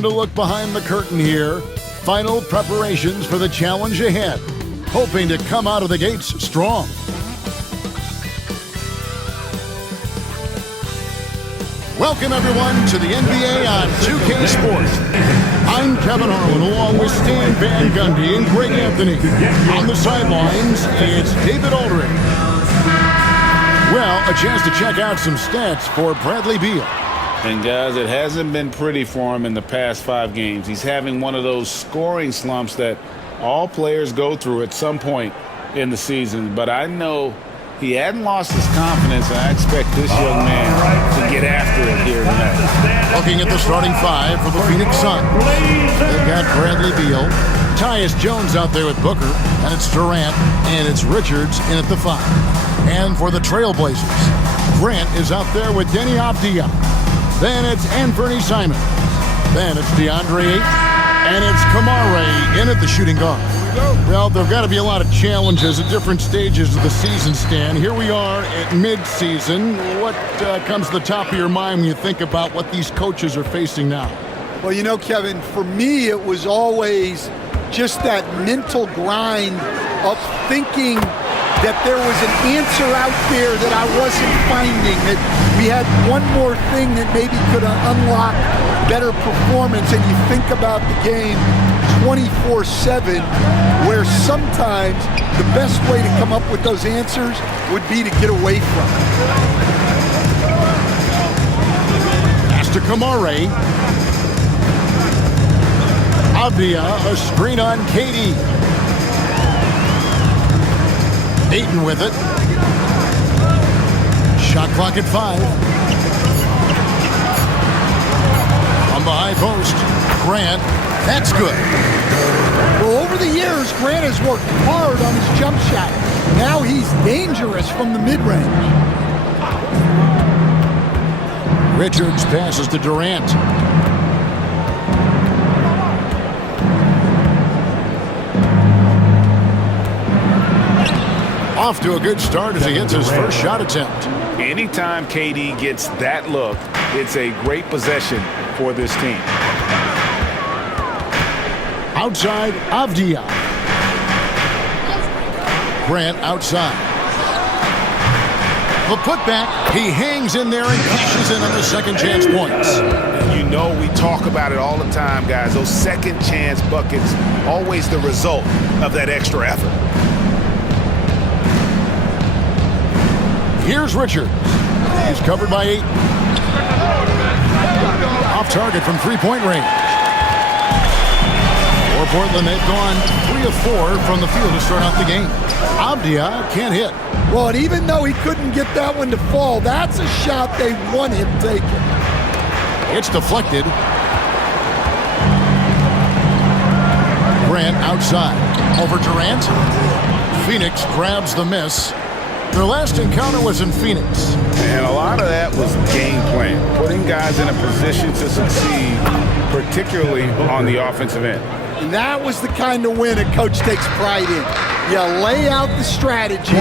And a look behind the curtain here. Final preparations for the challenge ahead. Hoping to come out of the gates strong. Welcome, everyone, to the NBA on 2K Sports. I'm Kevin Harlan, along with Stan Van Gundy and Greg Anthony. On the sidelines, it's David Aldridge. Well, a chance to check out some stats for Bradley Beal. And, guys, it hasn't been pretty for him in the past 5 games. He's having one of those scoring slumps that all players go through at some point in the season. But I know he hadn't lost his confidence, and I expect this young man to get after it here tonight. Looking at the starting 5 for the Phoenix Suns. They've got Bradley Beal, Tyus Jones out there with Booker, and it's Durant, and it's Richards in at the 5. And for the Trailblazers, Grant is out there with Denny Avdija. Then it's Anthony Simons. Then it's DeAndre Ayton. And it's Kamare in at the shooting guard. Well, there have got to be a lot of challenges at different stages of the season, Stan. Here we are at mid-season. What comes to the top of your mind when you think about what these coaches are facing now? Well, you know, Kevin, for me, it was always just that mental grind of thinking that there was an answer out there that I wasn't finding, that we had one more thing that maybe could unlock better performance. And you think about the game 24/7, where sometimes the best way to come up with those answers would be to get away from it. Pass to Kamare. Avdija, a screen on KD. Ayton with it. Shot clock at 5. On the high post, Grant. That's good. Well, over the years, Grant has worked hard on his jump shot. Now he's dangerous from the mid-range. Richards passes to Durant. Off to a good start as he hits his first shot attempt. Anytime KD gets that look, it's a great possession for this team. Outside, Avdija. Grant outside. The putback, he hangs in there and cashes in on the second chance points. You know we talk about it all the time, guys. Those second chance buckets, always the result of that extra effort. Here's Richards. He's covered by 8. Off target from three-point range. For Portland, they've gone 3 of 4 from the field to start out the game. Avdija can't hit. Well, and even though he couldn't get that one to fall, that's a shot they want him taking. It's deflected. Grant outside. Over Durant. Phoenix grabs the miss. Their last encounter was in Phoenix. And a lot of that was game plan, putting guys in a position to succeed, particularly on the offensive end. And that was the kind of win a coach takes pride in. You lay out the strategy,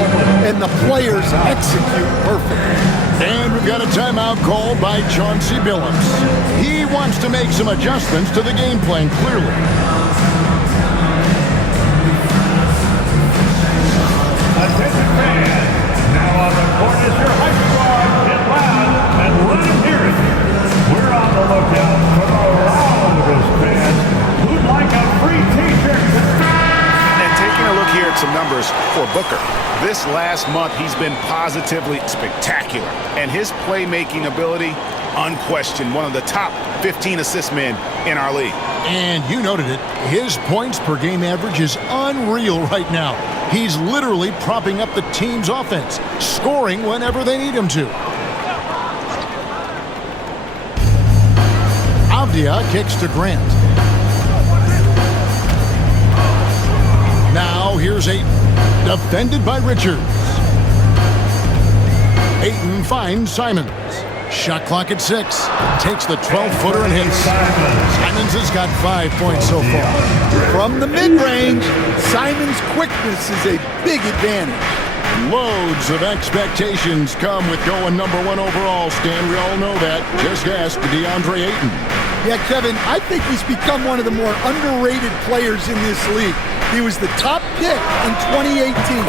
and the players execute perfectly. And we've got a timeout called by Chauncey Billups. He wants to make some adjustments to the game plan, clearly. Attention fans, now on the court is your high squad. Get loud and let him hear it. We're on the lookout for the loudest fans who'd like a free t-shirt. And taking a look here at some numbers for Booker. This last month, he's been positively spectacular. And his playmaking ability, unquestioned, one of the top 15 assist men in our league. And you noted it, his points per game average is unreal right now. He's literally propping up the team's offense, scoring whenever they need him to. Avdija kicks to Grant. Now here's Ayton, defended by Richards. Ayton finds Simons. Shot clock at 6. Takes the 12-footer and hits. Simons has got 5 points so far. From the mid-range, Simons' quickness is a big advantage. Loads of expectations come with going #1 overall, Stan. We all know that. Just ask DeAndre Ayton. Yeah, Kevin, I think he's become one of the more underrated players in this league. He was the top pick in 2018.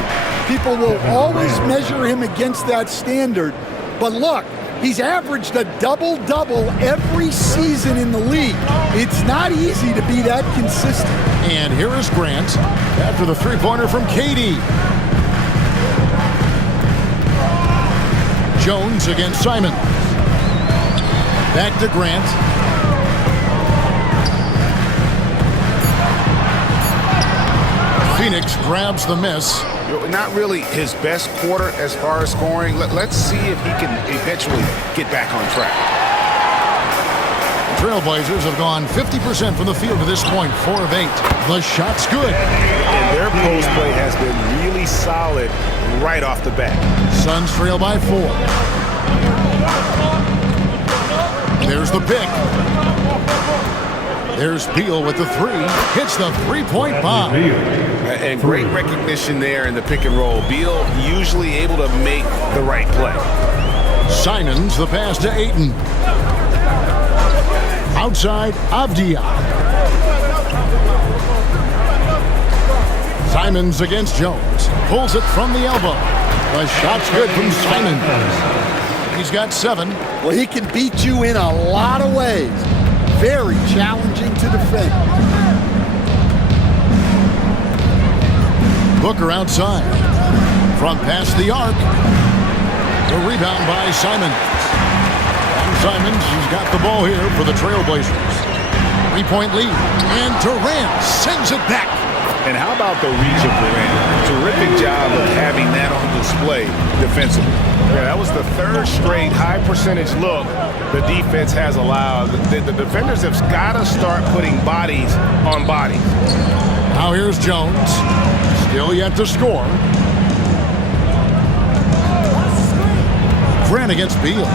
People will always measure him against that standard. But look, he's averaged a double-double every season in the league. It's not easy to be that consistent. And here is Grant after the three-pointer from KD. Jones against Simon. Back to Grant. Phoenix grabs the miss. Not really his best quarter as far as scoring. Let's see if he can eventually get back on track. Trailblazers have gone 50% from the field to this point, 4 of 8. The shot's good. And their post play has been really solid right off the bat. Suns trail by 4. There's the pick. There's Beal with the 3. Hits the three-point bomb. And great recognition there in the pick and roll. Beal usually able to make the right play. Simons the pass to Ayton. Outside, Avdia. Simons against Jones. Pulls it from the elbow. The shot's good from Simons. He's got 7. Well, he can beat you in a lot of ways. Very challenging to defend. Booker outside. Front past the arc. The rebound by Simons. And Simons, he's got the ball here for the Trailblazers. 3-point lead. And Durant sends it back. And how about the reach of Durant? Terrific job of having that on display defensively. Yeah, that was the 3rd straight high percentage look the defense has allowed. The defenders have got to start putting bodies on bodies. Now here's Jones. Still yet to score. Grant against Beal.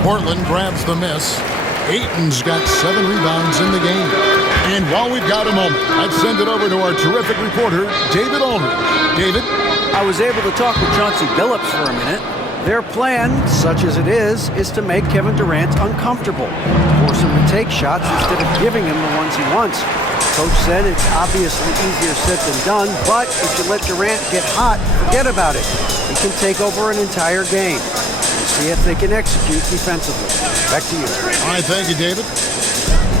Portland grabs the miss. Ayton's got 7 rebounds in the game. And while we've got a moment, I'd send it over to our terrific reporter, David Aldridge. David? I was able to talk with Chauncey Billups for a minute. Their plan, such as it is to make Kevin Durant uncomfortable. Force him to take shots instead of giving him the ones he wants. Coach said it's obviously easier said than done, but if you let Durant get hot, forget about it. He can take over an entire game. See if they can execute defensively. Back to you. All right, thank you, David.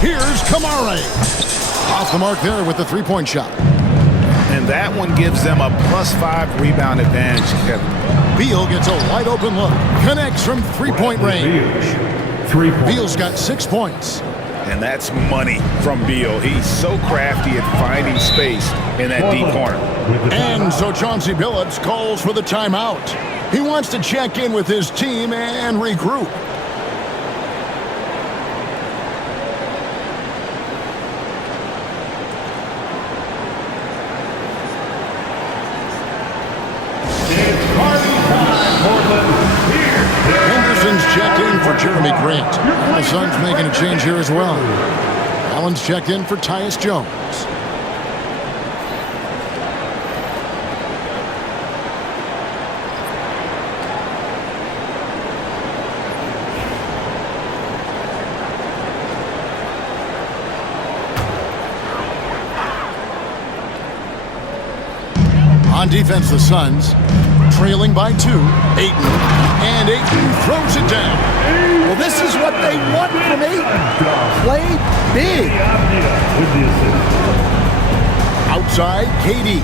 Here's Kamara. Off the mark there with the three-point shot. And that one gives them a +5 rebound advantage, Kevin. Beal gets a wide-open look. Connects from three-point range. Beal's got 6 points. And that's money from Beal. He's so crafty at finding space in that deep corner. And so Chauncey Billups calls for the timeout. He wants to check in with his team and regroup. Henderson's checked in for Jeremy Grant. The Suns making a change here as well. Allen's checked in for Tyus Jones. On defense, the Suns trailing by 2. Ayton. And Ayton throws it down. Well, this is what they want from Ayton. Play big. Outside, KD.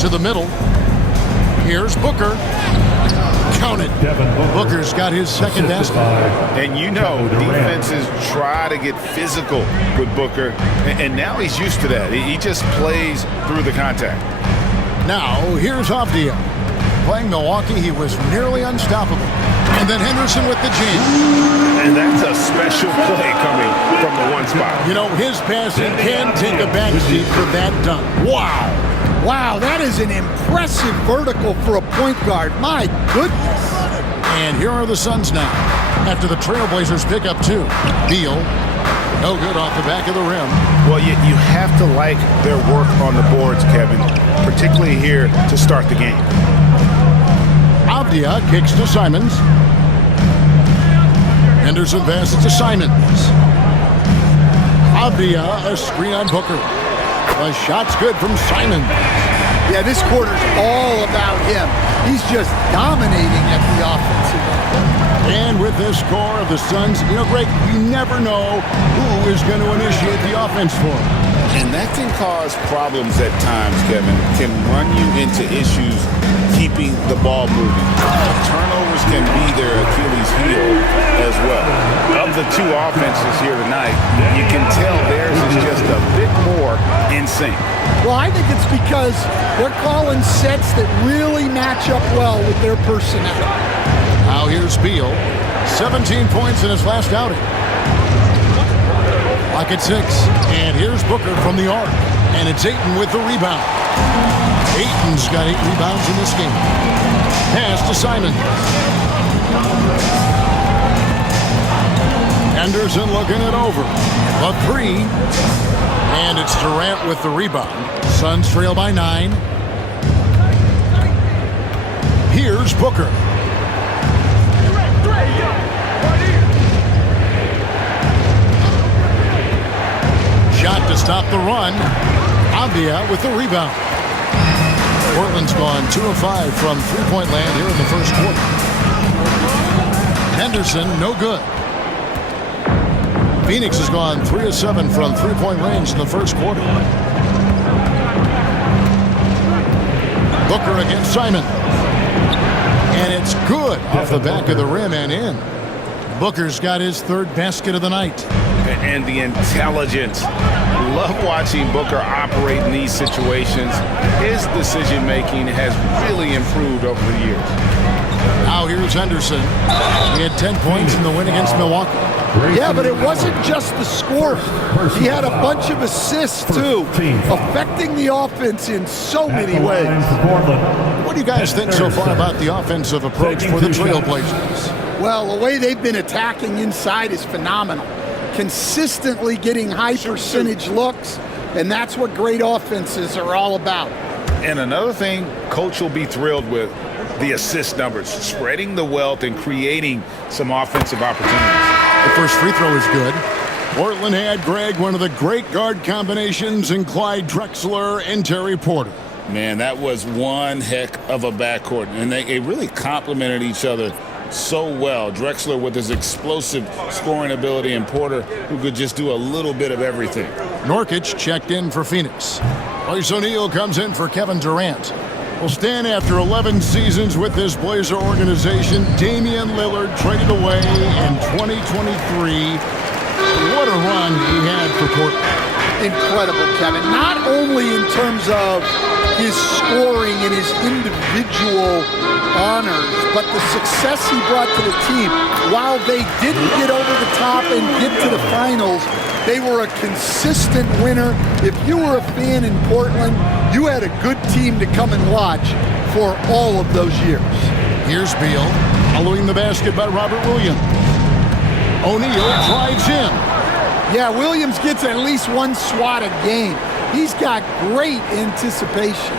To the middle. Here's Booker. Count it. Booker's got his second basket. And you know, defenses try to get physical with Booker, and now he's used to that. He just plays through the contact. Now, here's Avdia. Playing Milwaukee, he was nearly unstoppable. And then Henderson with the jam. And that's a special play coming from the one spot. You know, his passing can take a backseat for that dunk. Wow. Wow, that is an impressive vertical for a point guard. My goodness. And here are the Suns now. After the Trailblazers pick up 2. Beal, no good off the back of the rim. Well, you have to like their work on the boards, Kevin, particularly here to start the game. Avdia kicks to Simons. Henderson passes to Simons. Avdia, a screen on Booker. The shot's good from Simons. Yeah, this quarter's all about him. He's just dominating at the offensive end. And with this score of the Suns, Greg, you never know who is going to initiate the offense for him. And that can cause problems at times, Kevin. Can run you into issues keeping the ball moving. Turnovers can be their Achilles heel as well. Of the two offenses here tonight, you can tell theirs is just a bit more in sync. Well, I think it's because they're calling sets that really match up well with their personnel. Now here's Beal. 17 points in his last outing. Lock at 6. And here's Booker from the arc. And it's Ayton with the rebound. Ayton's got 8 rebounds in this game. Pass to Simon. Henderson looking it over. A 3. And it's Durant with the rebound. Suns trail by 9. Here's Booker. Shot to stop the run. Avdia with the rebound. Portland's gone 2 of 5 from three-point land here in the first quarter. Henderson, no good. Phoenix has gone 3 of 7 from three-point range in the first quarter. Booker against Simon. And it's good off the back of the rim and in. Booker's got his 3rd basket of the night. And the intelligence. Love watching Booker operate in these situations. His decision-making has really improved over the years. Now here's Henderson. He had 10 points in the win against Milwaukee. Yeah, but it wasn't just the score. He had a bunch of assists, too, affecting the offense in so many ways. What do you guys think so far about the offensive approach for the Trailblazers? Well, the way they've been attacking inside is phenomenal. Consistently getting high percentage looks, and that's what great offenses are all about. And another thing Coach will be thrilled with, the assist numbers, spreading the wealth and creating some offensive opportunities. The first free throw is good. Portland had, Greg, one of the great guard combinations in Clyde Drexler and Terry Porter. Man, that was one heck of a backcourt, and they really complemented each other so well. Drexler with his explosive scoring ability and Porter who could just do a little bit of everything. Nurkic checked in for Phoenix. Royce O'Neal comes in for Kevin Durant. Will stand after 11 seasons with this Blazer organization. Damian Lillard traded away in 2023. What a run he had for Portland. Incredible, Kevin. Not only in terms of his scoring and his individual honors, but the success he brought to the team. While they didn't get over the top and get to the finals, they were a consistent winner. If you were a fan in Portland, you had a good team to come and watch for all of those years. Here's Beal, following the basket by Robert Williams. O'Neal drives in. Yeah, Williams gets at least one swat a game. He's got great anticipation.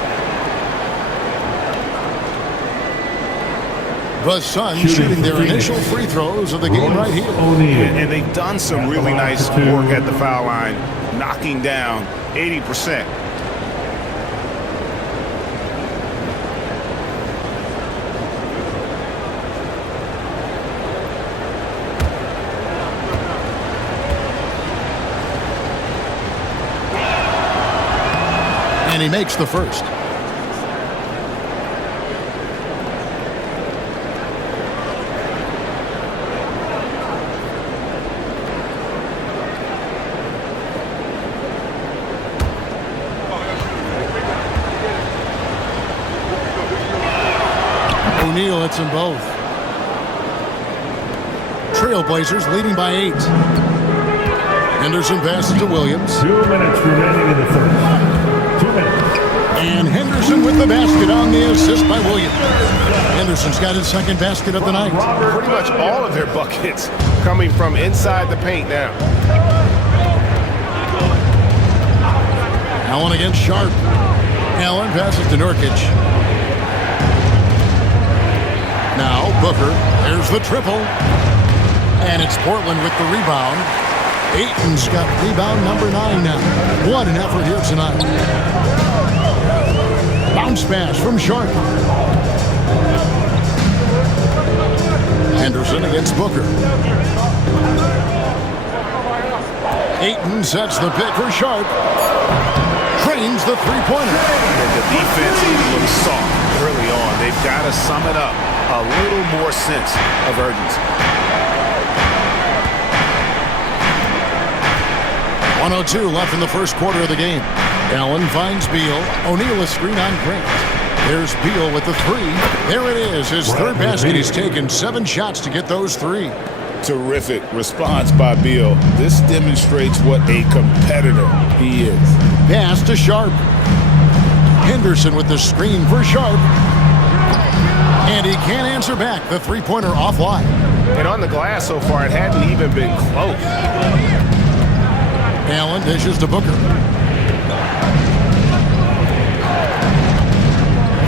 The Suns shooting their initial free throws of the game right here. And they've done some really nice work at the foul line, knocking down 80%. And he makes the first. O'Neal hits them both. Trailblazers leading by 8. Henderson passes to Williams. 2 minutes remaining in the first. 2 minutes. And Henderson with the basket on the assist by Williams. Henderson's got his second basket of the night. Pretty much all of their buckets coming from inside the paint now. Allen against Sharp. Allen passes to Nurkic. Booker. There's the triple. And it's Portland with the rebound. Ayton's got rebound number 9 now. What an effort here tonight. Bounce pass from Sharp. Henderson against Booker. Ayton sets the pick for Sharp. Trains the three-pointer. The defense even looks soft early on. They've got to sum it up. A little more sense of urgency. 1:02 left in the first quarter of the game. Allen finds Beal. O'Neal a screen on Grant. There's Beal with the three. There it is, his third basket. He's taken 7 shots to get those 3. Terrific response by Beal. This demonstrates what a competitor he is. Pass to Sharp. Henderson with the screen for Sharp. And he can't answer back. The three-pointer offline. And on the glass so far, it hadn't even been close. Allen dishes to Booker.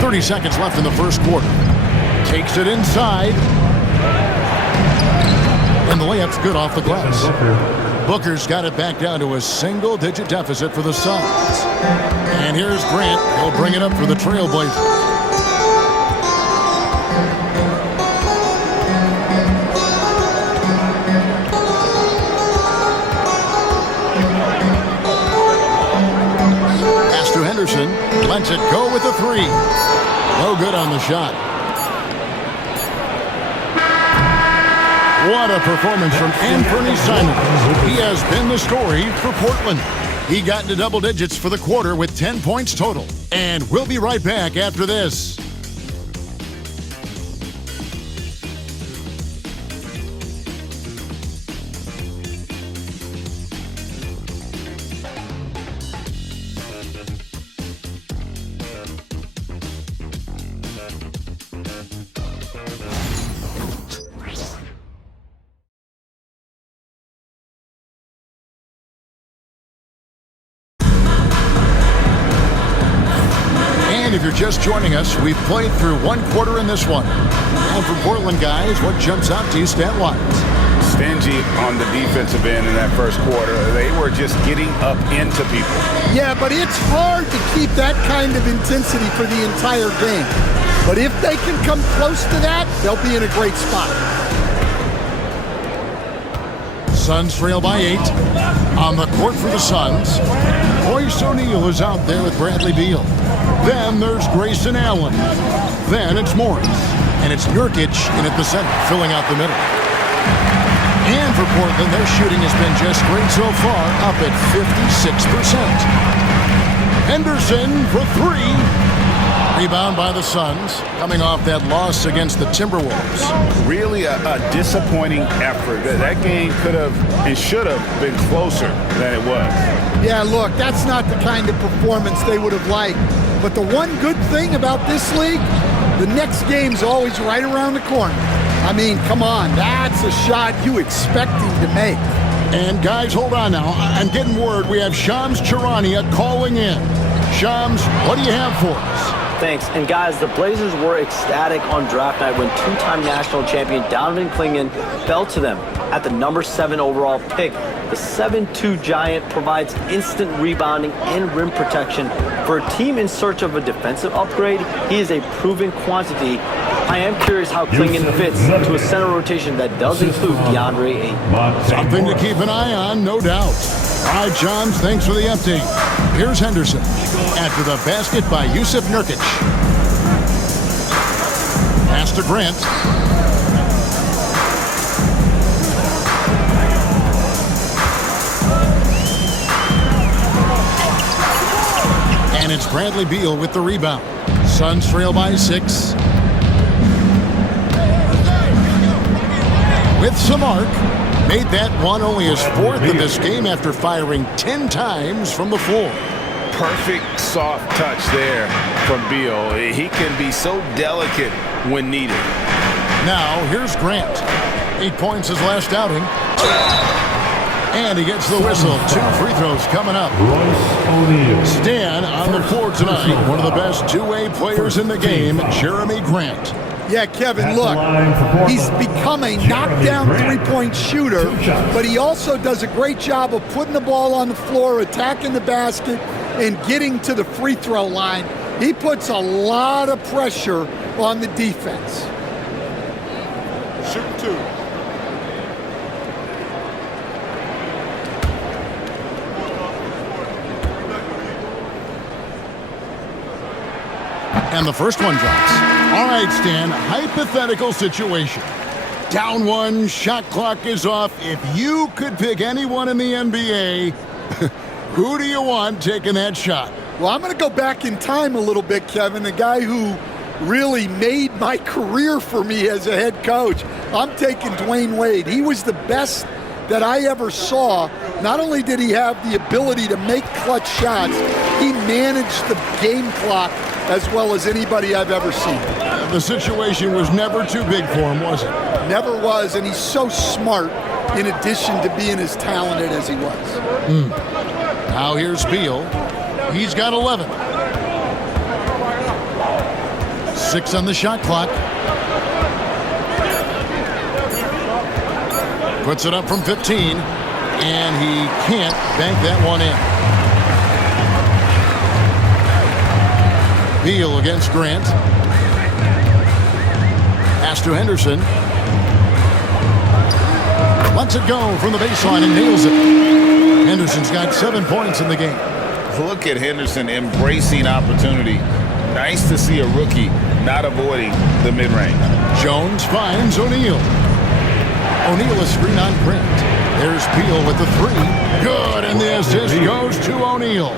30 seconds left in the first quarter. Takes it inside. And the layup's good off the glass. Booker's got it back down to a single-digit deficit for the Suns. And here's Grant. He'll bring it up for the Trailblazers. Pass to Henderson. Lets it go with the 3. No good on the shot. What a performance from Anthony Simons. He has been the story for Portland. He got into double digits for the quarter with 10 points total. And we'll be right back after this. If you're just joining us, we've played through 1 quarter in this one. And for Portland guys, what jumps out to you stat-wise? Stingy on the defensive end in that first quarter. They were just getting up into people. Yeah, but it's hard to keep that kind of intensity for the entire game. But if they can come close to that, they'll be in a great spot. Suns trail by 8. On the court for the Suns, Royce O'Neal is out there with Bradley Beal. Then there's Grayson Allen. Then it's Morris. And it's Nurkic in at the center, filling out the middle. And for Portland, their shooting has been just great so far, up at 56%. Henderson for 3. Rebound by the Suns, coming off that loss against the Timberwolves. Really a disappointing effort. That game could have and should have been closer than it was. Yeah, look, that's not the kind of performance they would have liked. But the one good thing about this league, the next game's always right around the corner. I mean, come on, that's a shot you expect him to make. And guys, hold on now. I'm getting word we have Shams Charania calling in. Shams, what do you have for us? Thanks. And guys, the Blazers were ecstatic on draft night when 2-time national champion Donovan Clingan fell to them at the number 7 overall pick. The 7'2" giant provides instant rebounding and rim protection. For a team in search of a defensive upgrade, he is a proven quantity. I am curious how Clingan fits into a center rotation that does include DeAndre Ayton. Something to keep an eye on, no doubt. All right, Shams, thanks for the update. Here's Henderson after the basket by Yusuf Nurkic. Pass to Grant. And it's Bradley Beal with the rebound. Suns trail by 6. With some arc. Made that one only his 4th in this game after firing 10 times from the floor. Perfect soft touch there from Beal. He can be so delicate when needed. Now, here's Grant. 8 points his last outing. And he gets the whistle. 2 free throws coming up. Stan on the floor tonight. One of the best two-way players in the game, Jeremy Grant. Yeah, Kevin, At the look, line for Portland, he's become a Jeremy knockdown Grant. three-point shooter, 2 shots. but he also does a great job of putting the ball on the floor, attacking the basket, and getting to the free throw line. He puts a lot of pressure on the defense. Shoot 2. And the first one drops. All right, Stan, hypothetical situation. Down 1, shot clock is off. If you could pick anyone in the NBA, who do you want taking that shot? Well, I'm going to go back in time a little bit, Kevin, the guy who really made my career for me as a head coach. I'm taking Dwayne Wade. He was the best that I ever saw. Not only did he have the ability to make clutch shots, he managed the game clock as well as anybody I've ever seen. The situation was never too big for him, was it? Never was, and he's so smart in addition to being as talented as he was. Now here's Beal. He's got 11. 6 on the shot clock. Puts it up from 15, and he can't bank that one in. Beal against Grant. Pass to Henderson. Lets it go from the baseline and nails it. Henderson's got 7 points in the game. Look at Henderson embracing opportunity. Nice to see a rookie not avoiding the mid-range. Jones finds O'Neal. O'Neal is screen on Grant. There's Beal with the 3. Good, and the assist goes to O'Neal.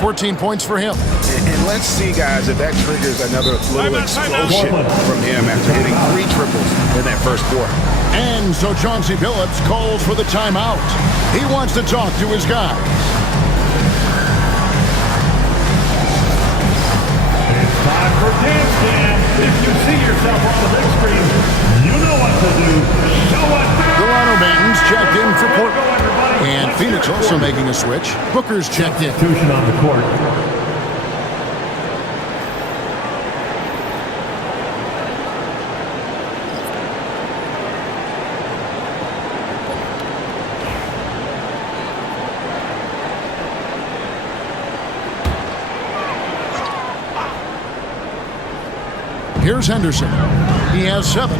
14 points for him. And let's see, guys, if that triggers another little explosion from him after hitting 3 triples in that first quarter. And so Chauncey Billups calls for the timeout. He wants to talk to his guys. It's time for Dance Jam. If you see yourself on the big screen, you know what to do. Show us. Toronto Maidens checked in for Portland. And Phoenix also making a switch. Booker's checked in. Substitution on the court. Here's Henderson. He has 7.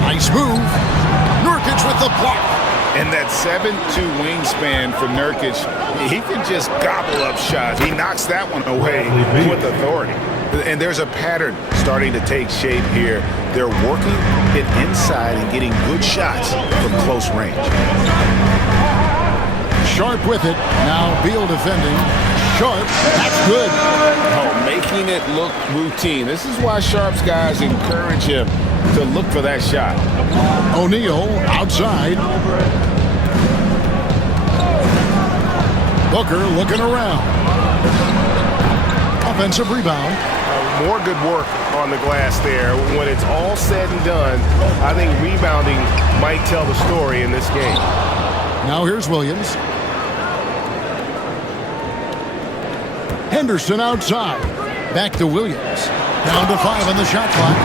Nice move. Nurkic with the block. And that 7'2" wingspan for Nurkic, he can just gobble up shots. He knocks that one away with authority. And there's a pattern starting to take shape here. They're working it inside and getting good shots from close range. Sharp with it. Now Beal defending. Sharp. That's good. Oh, making it look routine. This is why Sharp's guys encourage him to look for that shot. O'Neal outside. Booker looking around. Offensive rebound. More good work on the glass there. When it's all said and done, I think rebounding might tell the story in this game. Now here's Williams. Henderson outside. Back to Williams. Down to 5 on the shot clock.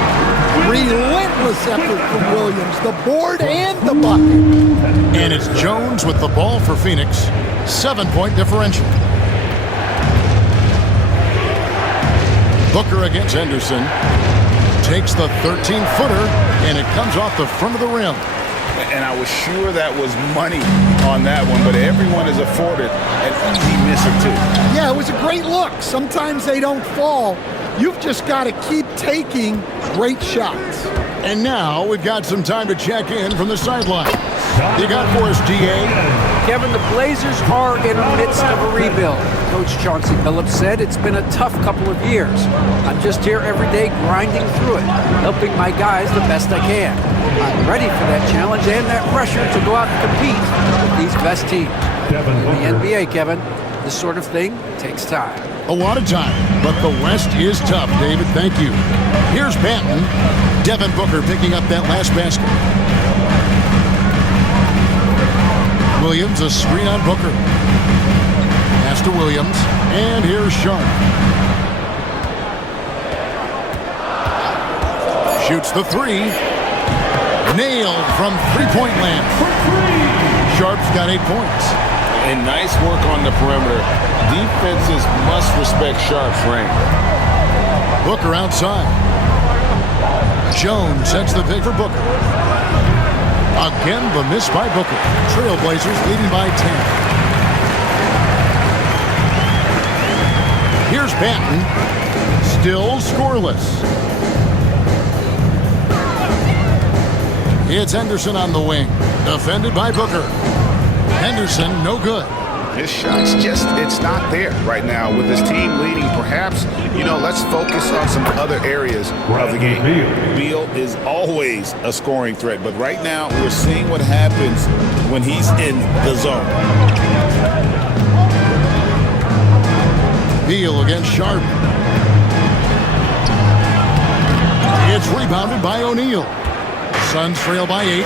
Relentless effort from Williams, the board and the bucket. And it's Jones with the ball for Phoenix. 7-point differential. Booker against Henderson. Takes the 13-footer, and it comes off the front of the rim. And I was sure that was money on that one, but everyone is afforded an easy miss or 2. Yeah, it was a great look. Sometimes they don't fall. You've just got to keep taking great shots. And now we've got some time to check in from the sideline. You got for us, DA? Kevin, the Blazers are in the midst of a rebuild. Coach Chauncey Billups said it's been a tough couple of years. I'm just here every day grinding through it, helping my guys the best I can. I'm ready for that challenge and that pressure to go out and compete with these best teams. In the NBA, Kevin, this sort of thing takes time. A lot of time, but the West is tough, David. Thank you. Here's Banton. Devin Booker picking up that last basket. Williams, a screen on Booker. Pass to Williams, and here's Sharp. shoots the three. Nailed from three-point land. Sharp's got 8 points. And nice work on the perimeter. Defenses must respect Sharp's range. Booker outside. Jones sets the pick for Booker. Again, the miss by Booker. Trailblazers leading by 10. Here's Batten. Still scoreless. It's Henderson on the wing. Defended by Booker. Henderson, no good. His shot's just, it's not there right now with his team leading. Perhaps, let's focus on some other areas of the game. Beal is always a scoring threat, but right now we're seeing what happens when he's in the zone. Beal against Sharp. It's rebounded by O'Neal. Suns trail by 8.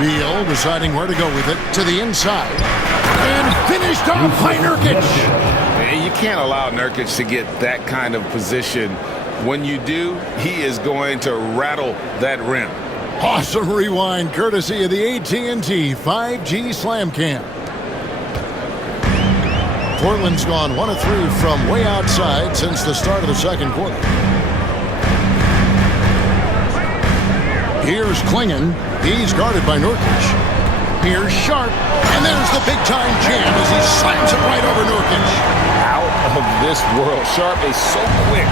Beal deciding where to go with it to the inside. And finished off by Nurkic. You can't allow Nurkic to get that kind of position. When you do, he is going to rattle that rim. Awesome rewind courtesy of the AT&T 5G Slam Cam. Portland's gone 1 of 3 from way outside since the start of the second quarter. Here's Klingon. He's guarded by Nurkic. Here's Sharp. And there's the big-time jam as he slams it right over Nurkic. Out of this world. Sharp is so quick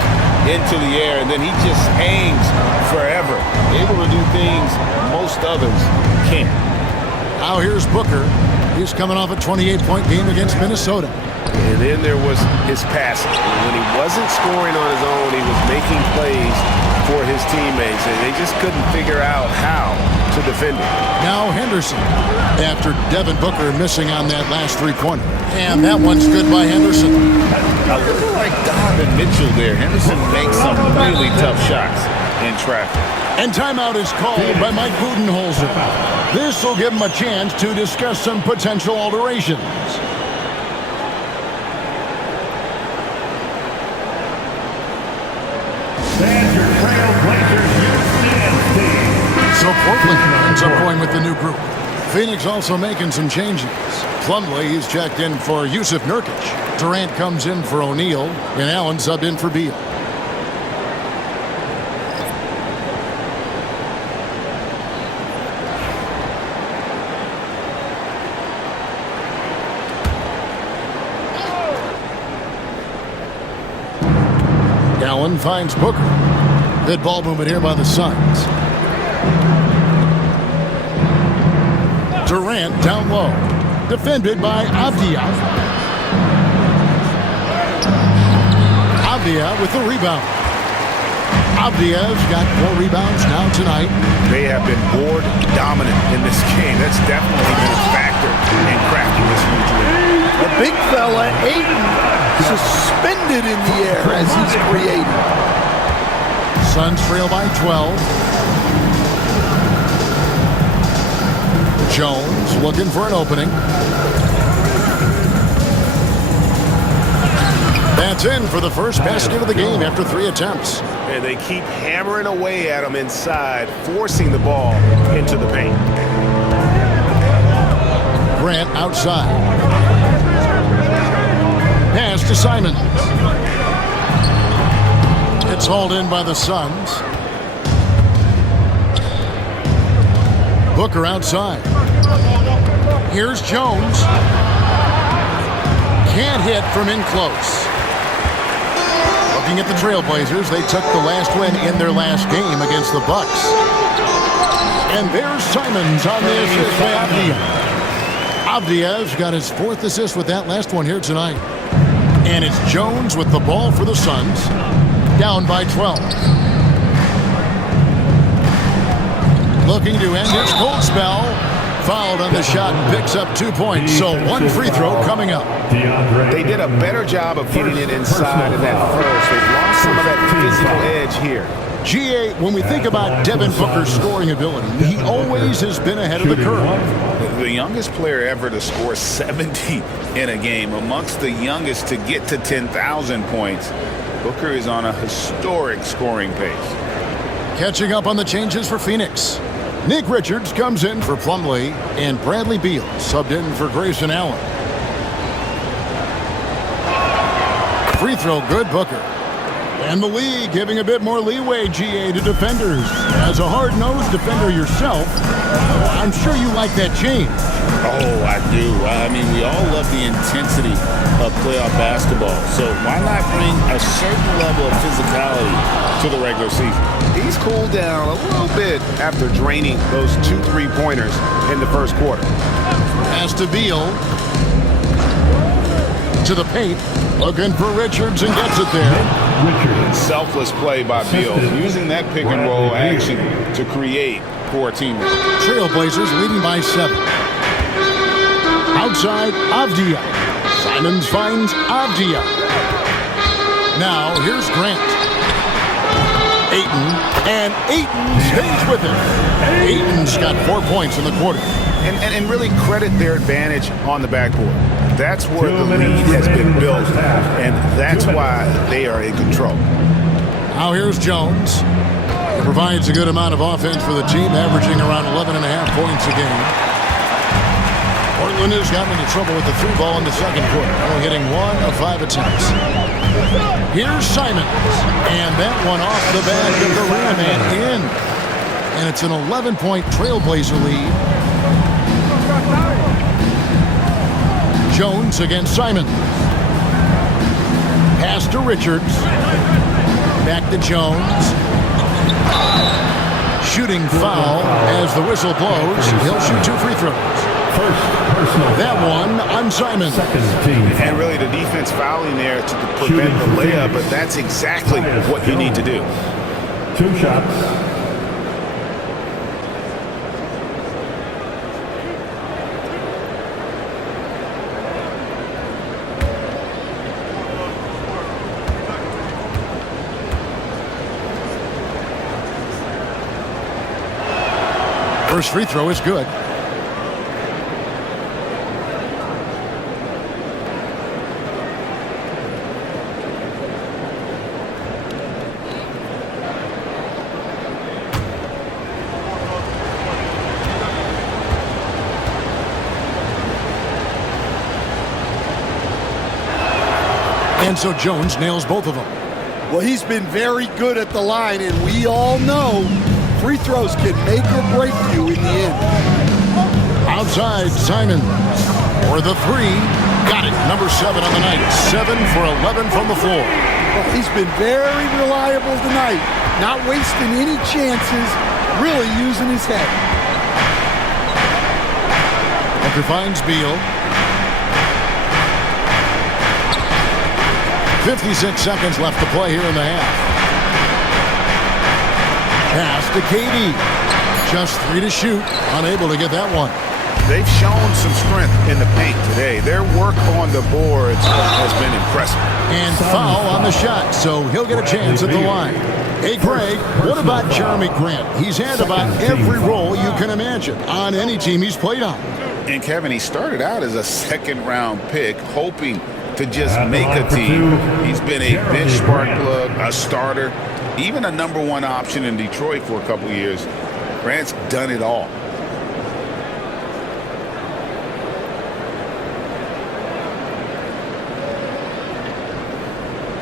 into the air, and then he just hangs forever. Able to do things most others can't. Now here's Booker. He's coming off a 28-point game against Minnesota. And then there was his passing. When he wasn't scoring on his own, he was making plays for his teammates, and they just couldn't figure out how to defend him. Now Henderson, after Devin Booker missing on that last three-pointer. And that one's good by Henderson. A little like Donovan Mitchell there. Henderson makes some really tough shots in traffic. And timeout is called by Mike Budenholzer. This will give him a chance to discuss some potential alterations. So Portland ends up going with the new group. Phoenix also making some changes. Plumlee is checked in for Yusuf Nurkic. Durant comes in for O'Neal, and Allen subbed in for Beal. Allen finds Booker. Good ball movement here by the Suns. Durant down low. Defended by Avdia. Avdia with the rebound. Avdia's got 4 rebounds now tonight. They have been board dominant in this game. That's definitely been a factor in cracking this huge lead. The big fella, Aiden, suspended in the air as he's creating. Suns trail by 12. Jones looking for an opening. That's in for the first basket of the game after 3 attempts. And they keep hammering away at him inside, forcing the ball into the paint. Grant outside. Pass to Simons. It's hauled in by the Suns. Booker outside. Here's Jones. Can't hit from in close. Looking at the Trailblazers, they took the last win in their last game against the Bucks. And there's Simons on the assist by Avdia. Avdia's got his 4th assist with that last one here tonight. And it's Jones with the ball for the Suns. Down by 12. Looking to end his cold spell. Fouled on the shot and picks up 2 points. So 1 free throw coming up. They did a better job of getting it inside in that first. They've lost some of that physical edge here. GA, when we think about Devin Booker's scoring ability, he always has been ahead of the curve. The youngest player ever to score 70 in a game, amongst the youngest to get to 10,000 points. Booker is on a historic scoring pace. Catching up on the changes for Phoenix. Nick Richards comes in for Plumlee, and Bradley Beal subbed in for Grayson Allen. Free throw good, Booker. And the league giving a bit more leeway, GA, to defenders. As a hard-nosed defender yourself, I'm sure you like that change. Oh, I do. I mean, we all love the intensity of playoff basketball. So why not bring a certain level of physicality to the regular season? He's cooled down a little bit after draining those 2 3-pointers in the first quarter. Pass to Beal. To the paint. Looking for Richards and gets it there. Selfless play by Beal, using that pick and roll action to create for a teammate. Trailblazers leading by 7. Outside, Avdia. Simons finds Avdia. Now, here's Grant. Ayton, and Ayton stays with him. Ayton's got 4 points in the quarter. And really credit their advantage on the backboard. That's where the lead has been built, and that's why they are in control. Now here's Jones. He provides a good amount of offense for the team, averaging around 11.5 points a game. Portland has gotten into trouble with the 3 ball in the second quarter, only hitting 1 of 5 attempts. Here's Simons, and that one off the back of the rim and in. And it's an 11-point Trailblazer lead. Jones against Simons. Pass to Richards. Back to Jones. Shooting foul as the whistle blows. He'll shoot 2 free throws. That one on Simons. And really the defense fouling there to prevent the layup, but that's exactly what you need to do. 2 shots. First free throw is good. And so Jones nails both of them. Well, he's been very good at the line, and we all know free throws can make or break you in the end. Outside, Simons for the 3. Got it. Number 7 on the night. 7 for 11 from the floor. Well, he's been very reliable tonight. Not wasting any chances, really using his head. Booker finds Beal. 56 seconds left to play here in the half. Pass to KD. Just 3 to shoot. Unable to get that one. They've shown some strength in the paint today. Their work on the boards has been impressive. And foul on the shot, so he'll get a chance at the line. Hey, Greg, what about Jeremy Grant? He's had about every role you can imagine on any team he's played on. And Kevin, he started out as a second-round pick, hoping to just make a team. He's been a bench spark plug, a starter, even a number 1 option in Detroit for a couple years. Grant's done it all.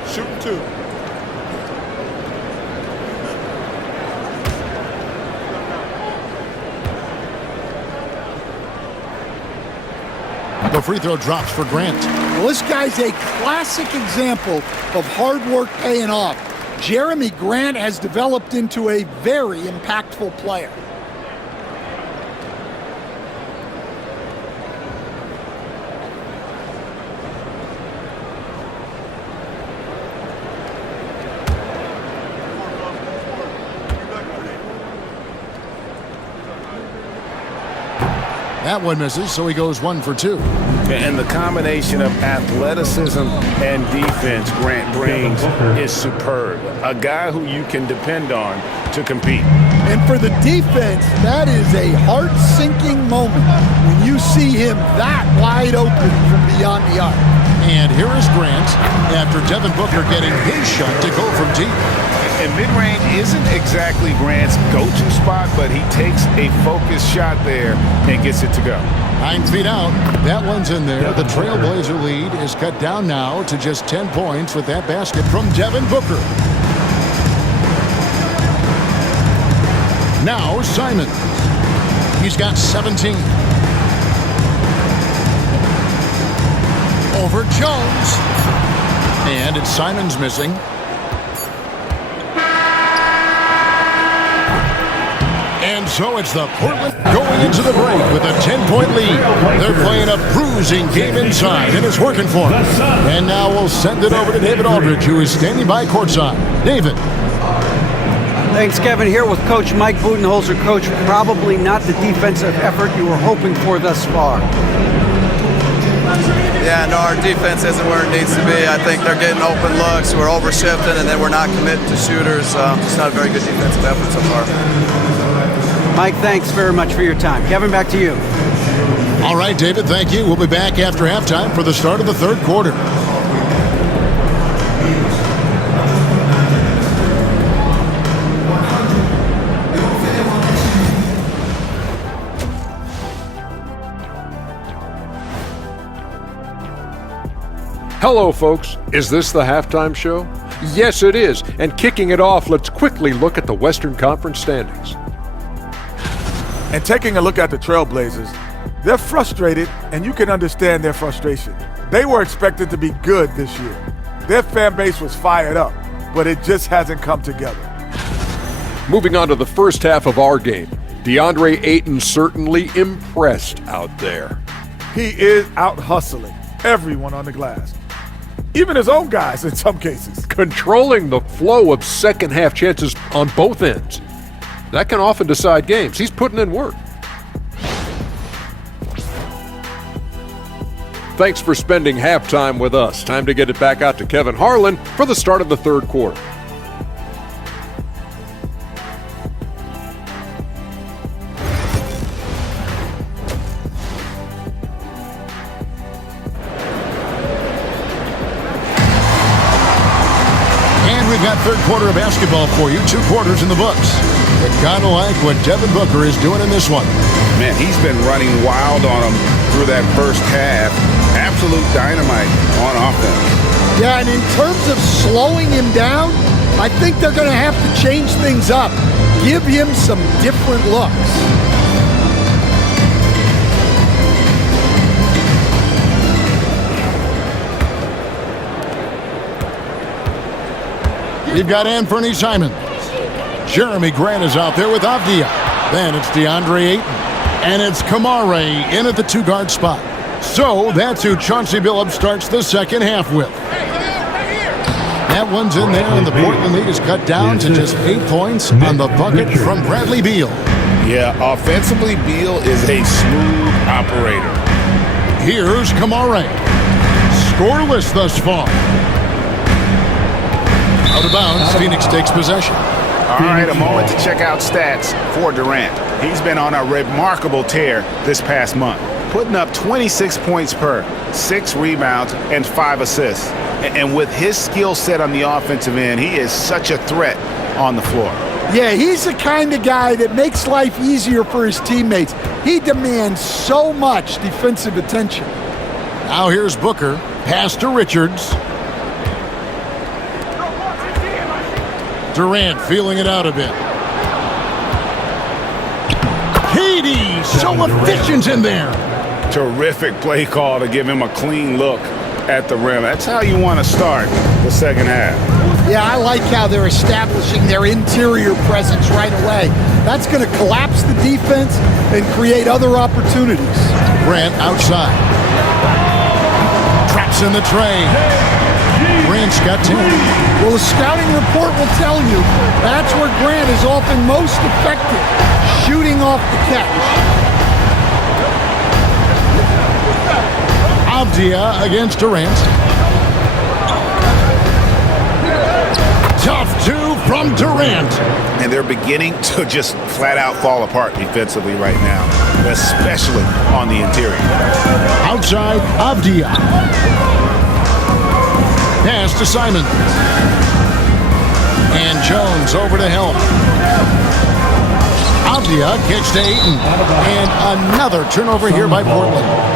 Shooting 2. The free throw drops for Grant. Well, this guy's a classic example of hard work paying off. Jeremy Grant has developed into a very impactful player. That one misses, so he goes 1 for 2. And the combination of athleticism and defense Grant brings is superb. A guy who you can depend on to compete. And for the defense, that is a heart-sinking moment when you see him that wide open from beyond the arc. And here is Grant after Devin Booker getting his shot to go from deep. And mid-range isn't exactly Grant's go-to spot, but he takes a focused shot there and gets it to go. 9 feet out. That one's in there. The Trailblazer lead is cut down now to just 10 points with that basket from Devin Booker. Now Simon. He's got 17. Over Jones. And it's Simon's missing. And so it's the Portland going into the break with a 10-point lead. They're playing a bruising game inside, and it's working for them. And now we'll send it over to David Aldridge, who is standing by courtside. David. Thanks, Kevin. Here with Coach Mike Budenholzer. Coach, probably not the defensive effort you were hoping for thus far. Yeah, no, our defense isn't where it needs to be. I think they're getting open looks. We're overshifting, and then we're not committing to shooters. It's not a very good defensive effort so far. Mike, thanks very much for your time. Kevin, back to you. All right, David, thank you. We'll be back after halftime for the start of the third quarter. Hello, folks. Is this the halftime show? Yes, it is. And kicking it off, let's quickly look at the Western Conference standings. And taking a look at the Trailblazers, they're frustrated, and you can understand their frustration. They were expected to be good this year. Their fan base was fired up, but it just hasn't come together. Moving on to the first half of our game, DeAndre Ayton certainly impressed out there. He is out hustling everyone on the glass, even his own guys in some cases. Controlling the flow of second half chances on both ends. That can often decide games. He's putting in work. Thanks for spending halftime with us. Time to get it back out to Kevin Harlan for the start of the third quarter. We've got third quarter of basketball for you, 2 quarters in the books. But kind of like what Devin Booker is doing in this one. Man, he's been running wild on him through that first half. Absolute dynamite on offense. Yeah, and in terms of slowing him down, I think they're going to have to change things up. Give him some different looks. You've got Anthony Simons. Jeremy Grant is out there with Avdia. Then it's DeAndre Ayton. And it's Kamare in at the 2-guard spot. So that's who Chauncey Billups starts the second half with. That one's in there, and the Portland lead is cut down to just 8 points on the bucket from Bradley Beal. Yeah, offensively, Beal is a smooth operator. Here's Kamare. Scoreless thus far. Out of bounds, Phoenix takes possession. All right, a moment to check out stats for Durant. He's been on a remarkable tear this past month, putting up 26 points per, 6 rebounds, and 5 assists. And with his skill set on the offensive end, he is such a threat on the floor. Yeah, he's the kind of guy that makes life easier for his teammates. He demands so much defensive attention. Now here's Booker. Pass to Richards. Durant feeling it out a bit. Katie, so efficient in there. Terrific play call to give him a clean look at the rim. That's how you want to start the second half. Yeah, I like how they're establishing their interior presence right away. That's going to collapse the defense and create other opportunities. Grant outside. Traps in the tray. Grant's got 10. Well, the scouting report will tell you that's where Grant is often most effective, shooting off the catch. Avdia against Durant. Tough two from Durant. And they're beginning to just flat out fall apart defensively right now, especially on the interior. Outside, Avdia. Pass to Simon. And Jones over to help. Avdia kicks to Ayton. And another turnover here by Portland.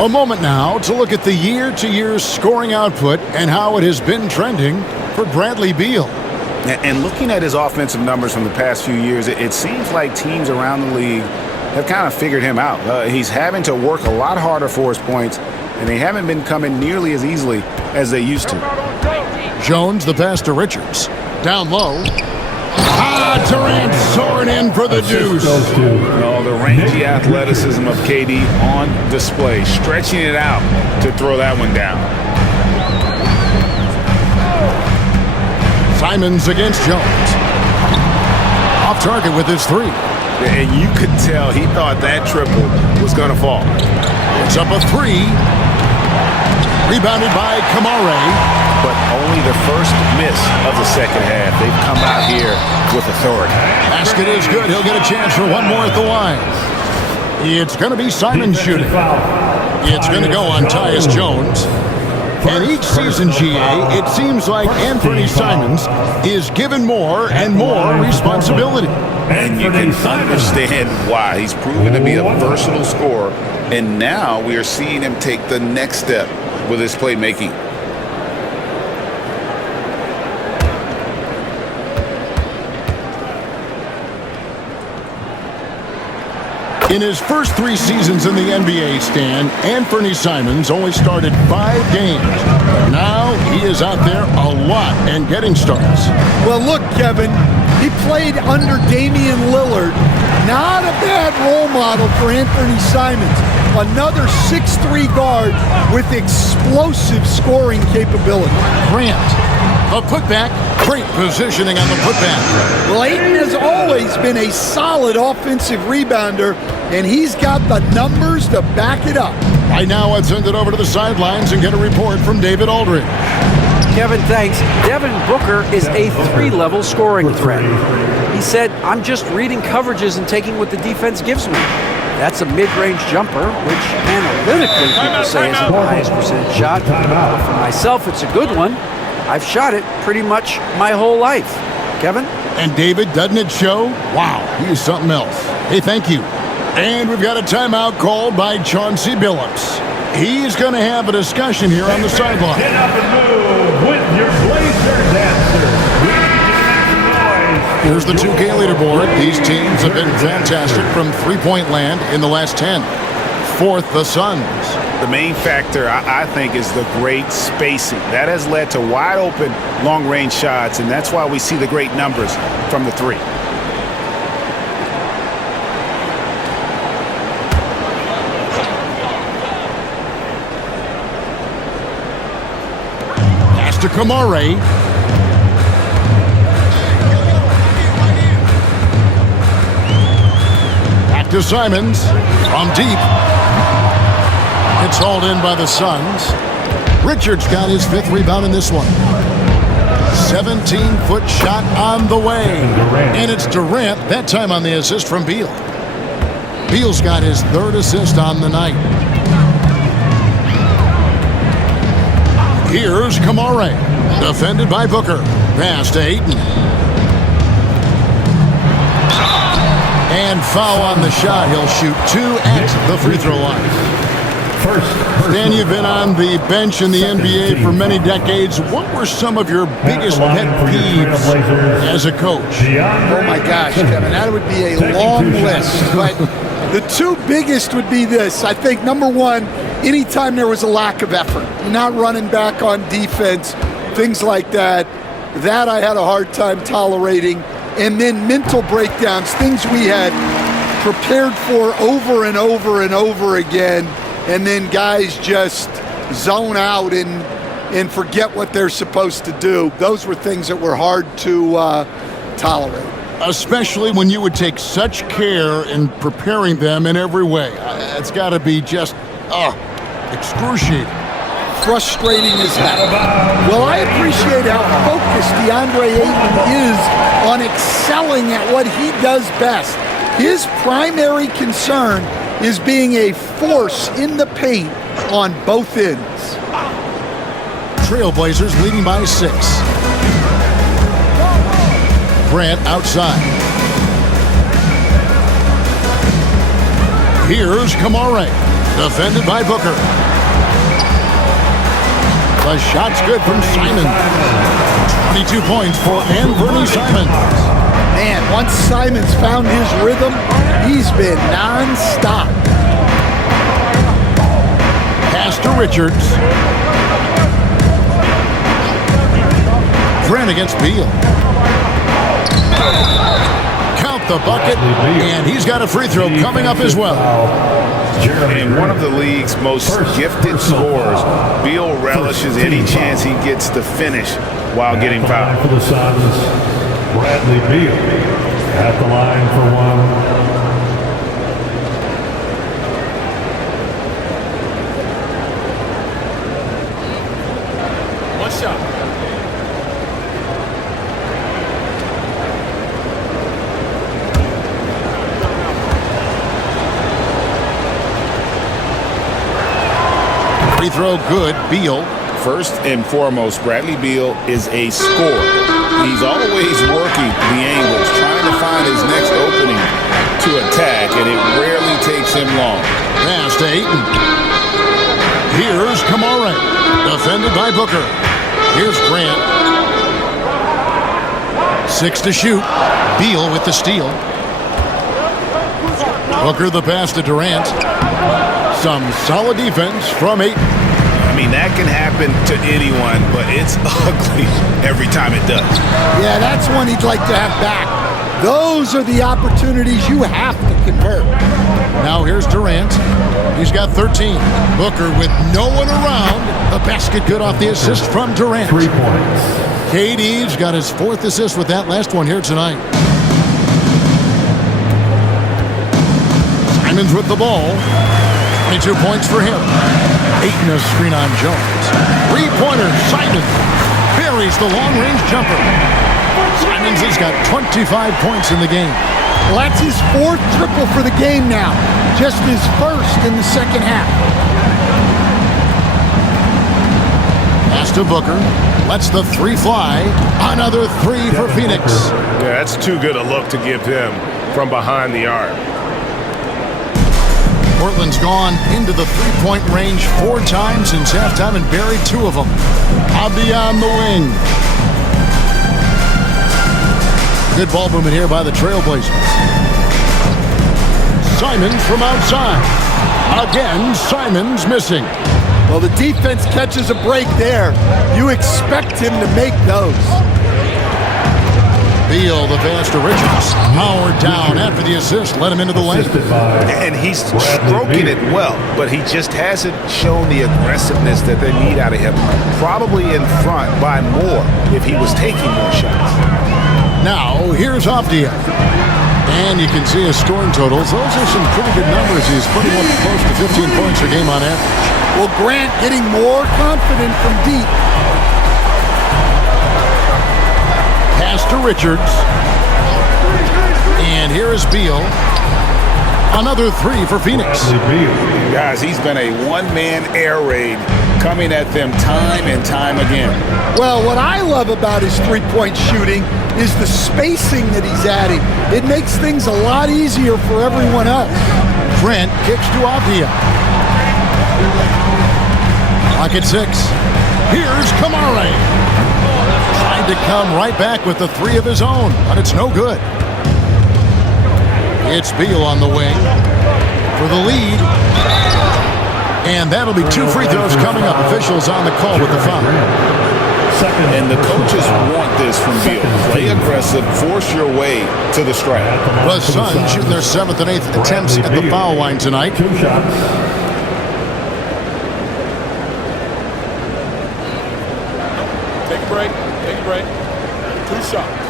A moment now to look at the year-to-year scoring output and how it has been trending for Bradley Beal. And looking at his offensive numbers from the past few years, it seems like teams around the league have kind of figured him out. He's having to work a lot harder for his points, and they haven't been coming nearly as easily as they used to. Jones, the pass to Richards. Down low. Durant soaring in for the deuce. Oh, the rangy athleticism of KD on display, stretching it out to throw that one down. Simons against Jones. Off target with his three. And you could tell he thought that triple was going to fall. It's up a three. Rebounded by Kamare. But only the first miss of the second half. They've come out here with authority. Basket is good. He'll get a chance for one more at the line. It's going to be Simon shooting. It's going to go on Tyus Jones. And each season, GA, it seems like Anthony Simons is given more and more responsibility. And you can understand why. He's proven to be a versatile scorer. And now we are seeing him take the next step with his playmaking. In his first 3 seasons in the NBA, Stan, Anthony Simons only started 5 games. Now he is out there a lot and getting starts. Well, look, Kevin, he played under Damian Lillard. Not a bad role model for Anthony Simons. Another 6'3" guard with explosive scoring capability. Grant, a putback, great positioning on the putback. Layton has always been a solid offensive rebounder, and he's got the numbers to back it up. Right now, let's send it over to the sidelines and get a report from David Aldridge. Kevin, thanks. Devin Booker is a 3-level scoring threat. He said, "I'm just reading coverages and taking what the defense gives me." That's a mid-range jumper, which analytically people say is the highest percentage shot. For myself, it's a good one. I've shot it pretty much my whole life. Kevin? And David, doesn't it show? Wow, he is something else. Hey, thank you. And we've got a timeout called by Chauncey Billups. He's going to have a discussion here on the sideline. Get up and move with your Blazers answer. Here's the 2K leaderboard. These teams have been fantastic from three-point land in the last 10. Fourth, the Suns. The main factor, I think, is the great spacing. That has led to wide-open, long-range shots, and that's why we see the great numbers from the three. Pass to Kamare. Back to Simons from deep. It's hauled in by the Suns. Richards got his 5th rebound in this one. 17-foot shot on the way. And it's Durant, that time on the assist from Beal. Beal's got his 3rd assist on the night. Here's Kamare. Defended by Booker. Pass to Ayton. And foul on the shot. He'll shoot 2 at the free throw line. Dan, you've been on the bench in the NBA for many decades. What were some of your biggest pet peeves as a coach? Oh my gosh, Kevin, that would be a long list. But the 2 biggest would be this. I think, number 1, anytime there was a lack of effort, not running back on defense, things like that, that I had a hard time tolerating. And then mental breakdowns, things we had prepared for over and over and over again. And then guys just zone out and forget what they're supposed to do. Those were things that were hard to tolerate. Especially when you would take such care in preparing them in every way. It's got to be just, Excruciating. Frustrating as heck. Well, I appreciate how focused DeAndre Ayton is on excelling at what he does best. His primary concern is being a force in the paint on both ends. Trailblazers leading by 6. Grant outside. Here's Kamare, defended by Booker. The shot's good from Simon. 22 points for Anthony Simons. Man, once Simons found his rhythm, he's been non-stop. Pass to Richards. Grant against Beal. Count the bucket, and he's got a free throw coming up as well. And one of the league's most gifted scorers, Beal relishes any chance he gets to finish while getting fouled. For the Suns, Bradley Beal at the line for one. One shot. Free throw good, Beal. First and foremost, Bradley Beal is a scorer. He's always working the angles, trying to find his next opening to attack, and it rarely takes him long. Pass to Ayton. Here's Kamare, defended by Booker. Here's Grant. 6 to shoot. Beal with the steal. Booker the pass to Durant. Some solid defense from Ayton. I mean, that can happen to anyone, but it's ugly every time it does. Yeah, that's one he'd like to have back. Those are the opportunities you have to convert. Now here's Durant. He's got 13. Booker with no one around. The basket good off the assist from Durant. 3 points. KD's got his 4th assist with that last one here tonight. Simons with the ball. 22 points for him. Ayton a screen on Jones. 3-pointer, Simons buries the long-range jumper. Simons has got 25 points in the game. Well, that's his 4th triple for the game now. Just his 1st in the second half. Pass to Booker. Lets the 3 fly. Another 3 for Phoenix. Yeah, that's too good a look to give him from behind the arc. Portland's gone into the 3-point range 4 times since halftime and buried 2 of them. Abdi on the wing. Good ball movement here by the Trailblazers. Simons from outside. Again, Simons missing. Well, the defense catches a break there. You expect him to make those. Beal, the pass to Richards. Powered down after the assist. Let him into the lane. And he's stroking it well, but he just hasn't shown the aggressiveness that they need out of him. Probably in front by more if he was taking more shots. Now, here's Avdia. And you can see his scoring totals. Those are some pretty good numbers. He's putting up close to 15 points a game on average. Well, Grant getting more confident from deep. Pass to Richards. And here is Beal. Another 3 for Phoenix. Guys, he's been a one-man air raid coming at them time and time again. Well, what I love about his 3-point shooting is the spacing that he's adding. It makes things a lot easier for everyone else. Grant kicks to Avdia. Clock at 6. Here's Kamare. Tried to come right back with the 3 of his own, but it's no good. It's Beal on the wing for the lead. And that'll be 2 free throws coming up. Officials on the call with the foul. And the coaches want this from Beal. Play aggressive, force your way to the stripe. The Suns shooting their 7th and 8th attempts at the foul line tonight. 2 shots. Take a break. Take a break. 2 shots.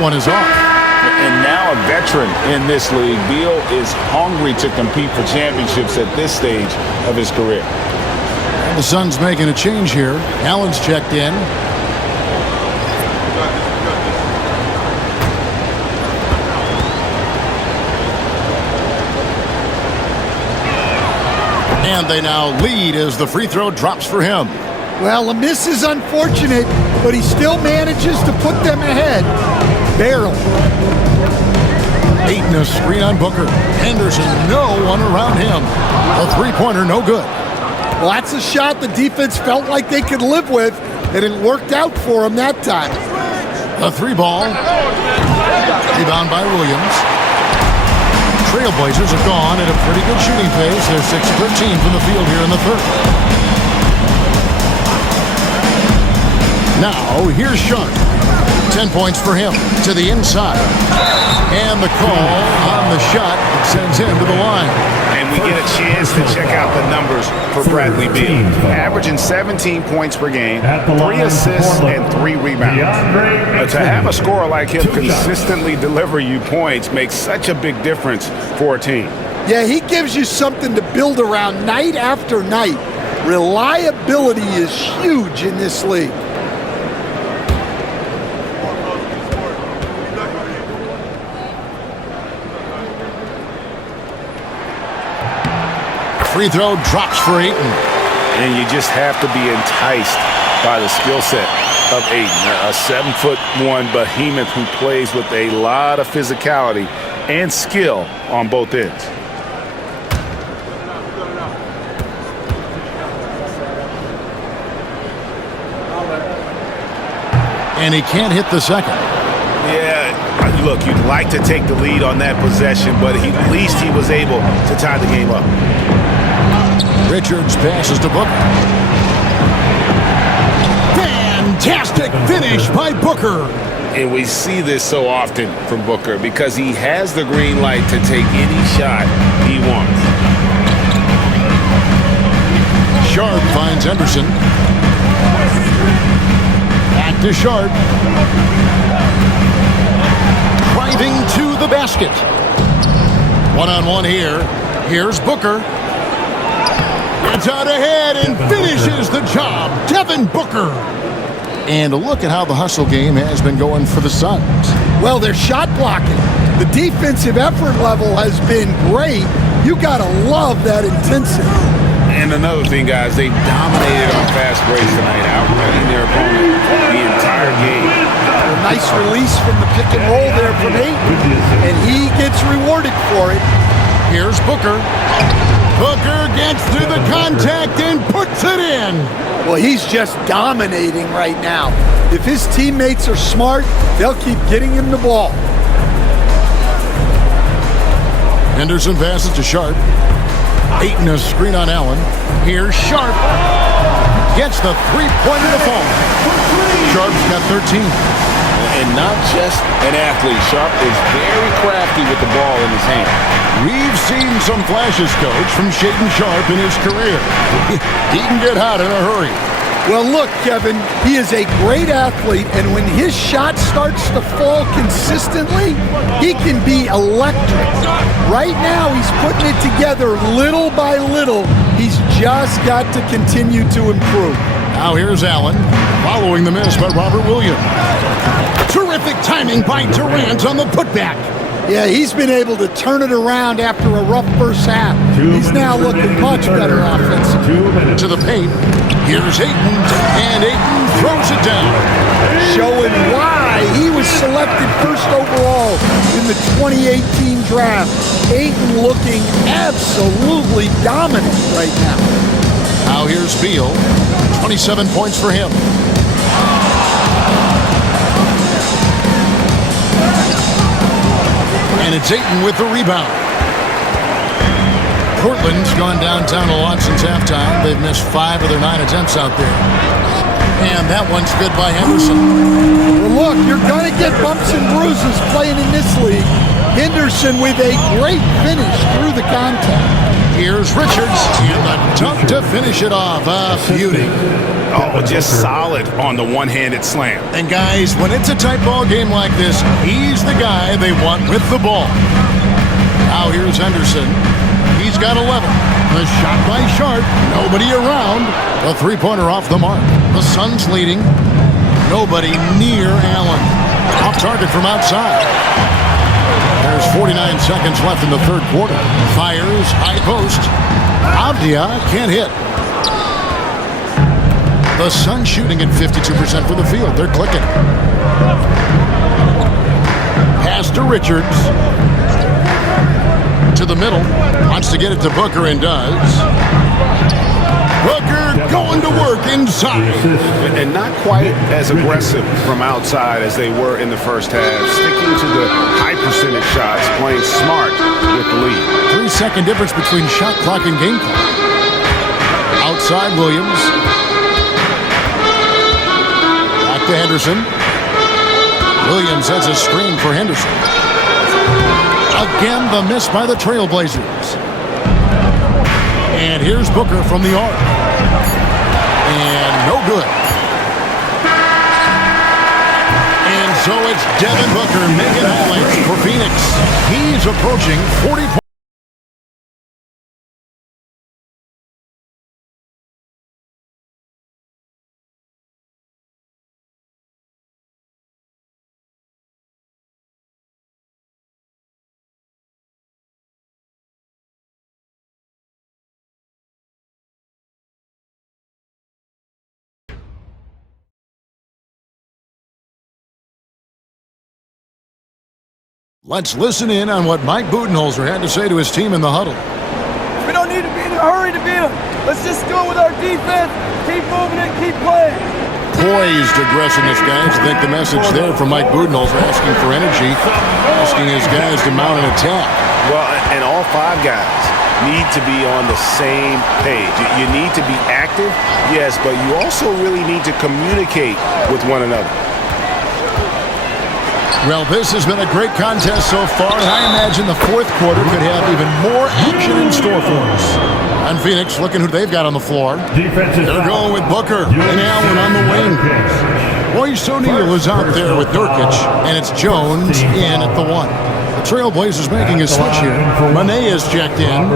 one is off. And now a veteran in this league, Beal is hungry to compete for championships at this stage of his career. The Suns making a change here. Allen's checked in. And they now lead as the free throw drops for him. Well, a miss is unfortunate, but he still manages to put them ahead. Barely. Ayton a screen on Booker. Henderson, no one around him. A three-pointer, no good. Well, that's a shot the defense felt like they could live with, and it worked out for them that time. A three ball. Rebound by Williams. Trailblazers are gone at a pretty good shooting pace. They're 6 of 13 from the field here in the third. Now, here's Sharp. 10 points for him to the inside. And the call on the shot sends him to the line. And we get a chance to check out the numbers for Bradley Beal. Averaging 17 points per game, 3 assists, and 3 rebounds. To have a scorer like him consistently deliver you points makes such a big difference for a team. Yeah, he gives you something to build around night after night. Reliability is huge in this league. Free throw drops for Ayton. And you just have to be enticed by the skill set of Ayton, a 7'1" behemoth who plays with a lot of physicality and skill on both ends. And he can't hit the second. Yeah, look, you'd like to take the lead on that possession, but at least he was able to tie the game up. Richards passes to Booker. Fantastic finish by Booker. And we see this so often from Booker because he has the green light to take any shot he wants. Sharp finds Henderson. Back to Sharp. Driving to the basket. One-on-one here. Here's Booker. Gets out ahead and finishes the job. Devin Booker. And look at how the hustle game has been going for the Suns. Well, they're shot blocking. The defensive effort level has been great. You got to love that intensity. And another thing, guys, they've dominated on fast breaks tonight, outrunning their opponent the entire game. A nice release from the pick and roll there from Ayton, and he gets rewarded for it. Here's Booker. Booker gets through the contact and puts it in. Well, he's just dominating right now. If his teammates are smart, they'll keep getting him the ball. Henderson passes to Sharp. Ayton a screen on Allen. Here's Sharp. Gets the three-pointer to fall. Sharp's got 13. And not just an athlete, Sharp is very crafty with the ball in his hand. We've seen some flashes, Coach, from Shaedon Sharp in his career. He can get hot in a hurry. Well, look, Kevin, he is a great athlete, and when his shot starts to fall consistently, he can be electric. Right now, he's putting it together little by little. He's just got to continue to improve. Now here's Allen, following the miss by Robert Williams. Terrific timing by Durant on the putback. Yeah, he's been able to turn it around after a rough first half. He's now looking much better offensively. To the paint. Here's Ayton, and Ayton throws it down. Showing why he was selected first overall in the 2018 draft. Ayton looking absolutely dominant right now. Now here's Beal. 27 points for him. And it's Ayton with the rebound. Portland's gone downtown a lot since halftime. They've missed 5 of their 9 attempts out there. And that one's good by Henderson. Well, look, you're going to get bumps and bruises playing in this league. Henderson with a great finish through the contact. Here's Here's Richards, and the dunk to finish it off. A beauty. Oh, just solid on the one-handed slam. And guys, when it's a tight ball game like this, he's the guy they want with the ball. Now here's Henderson. He's got 11. The shot by Sharp. Nobody around. The three-pointer off the mark. The Suns leading. Nobody near Allen. Off target from outside. There's 49 seconds left in the third quarter. Fires, high post. Avdia can't hit. The Suns shooting at 52% for the field. They're clicking. Pass to Richards. To the middle. Wants to get it to Booker and does. Booker going to work inside. And not quite as aggressive from outside as they were in the first half. Sticking to the high percentage shots. Playing smart with the lead. 3-second difference between shot clock and game clock. Outside Williams. Back to Henderson. Williams has a screen for Henderson. Again, the miss by the Trailblazers. And here's Booker from the arc. And no good. And so it's Devin Booker making highlights for Phoenix. He's approaching 40 points. Let's listen in on what Mike Budenholzer had to say to his team in the huddle. We don't need to be in a hurry to beat them. Let's just go with our defense, keep moving and keep playing. Poised aggressiveness, guys. I think the message there from Mike Budenholzer asking for energy, asking his guys to mount an attack. Well, and all five guys need to be on the same page. You need to be active, yes, but you also really need to communicate with one another. Well, this has been a great contest so far, and I imagine the fourth quarter could have even more action in store for us. And Phoenix, looking who they've got on the floor. They're going with Booker and Allen on the wing. Royce O'Neal is out there with Nurkic, and it's Jones in at the one. The Trailblazers making a switch here. Mané is checked in.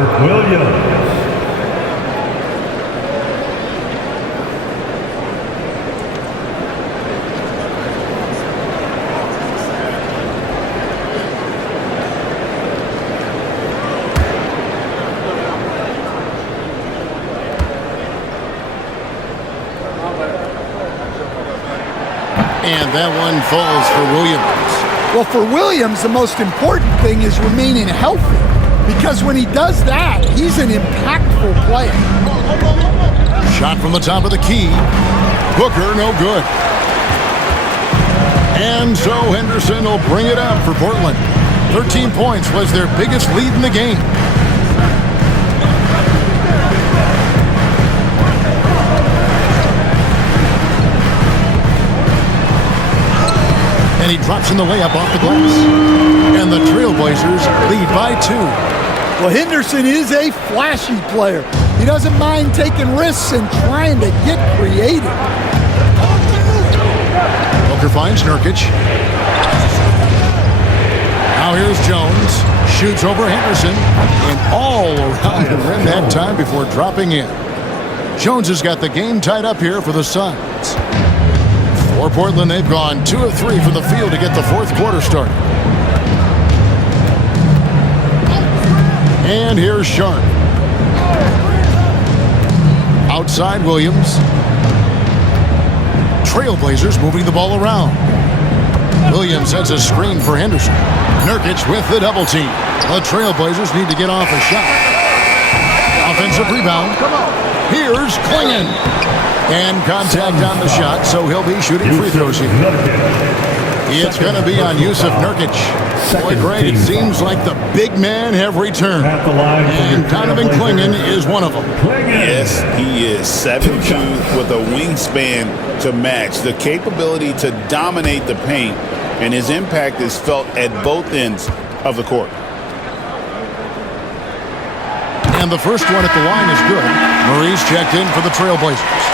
And that one falls for Williams. Well, for Williams, the most important thing is remaining healthy. Because when he does that, he's an impactful player. Shot from the top of the key. Booker, no good. And so Henderson will bring it up for Portland. 13 points was their biggest lead in the game. And he drops in the layup off the glass. And the Trailblazers lead by 2. Well, Henderson is a flashy player. He doesn't mind taking risks and trying to get creative. Booker finds Nurkic. Now here's Jones. Shoots over Henderson. And all around the rim that time before dropping in. Jones has got the game tied up here for the Suns. For Portland, they've gone 2 of 3 from the field to get the fourth quarter started. And here's Sharp. Outside Williams. Trailblazers moving the ball around. Williams has a screen for Henderson. Nurkic with the double team. The Trailblazers need to get off a shot. Offensive rebound. Here's Klingon. And contact on the shot, so he'll be shooting free throws here. It's going to be on Yusuf Nurkic. Boy, great, it seems like the big men have returned. And Donovan Klingon is one of them. Yes, he is. 7'2" with a wingspan to match. The capability to dominate the paint, and his impact is felt at both ends of the court. And the first one at the line is good. Murray's checked in for the Trailblazers.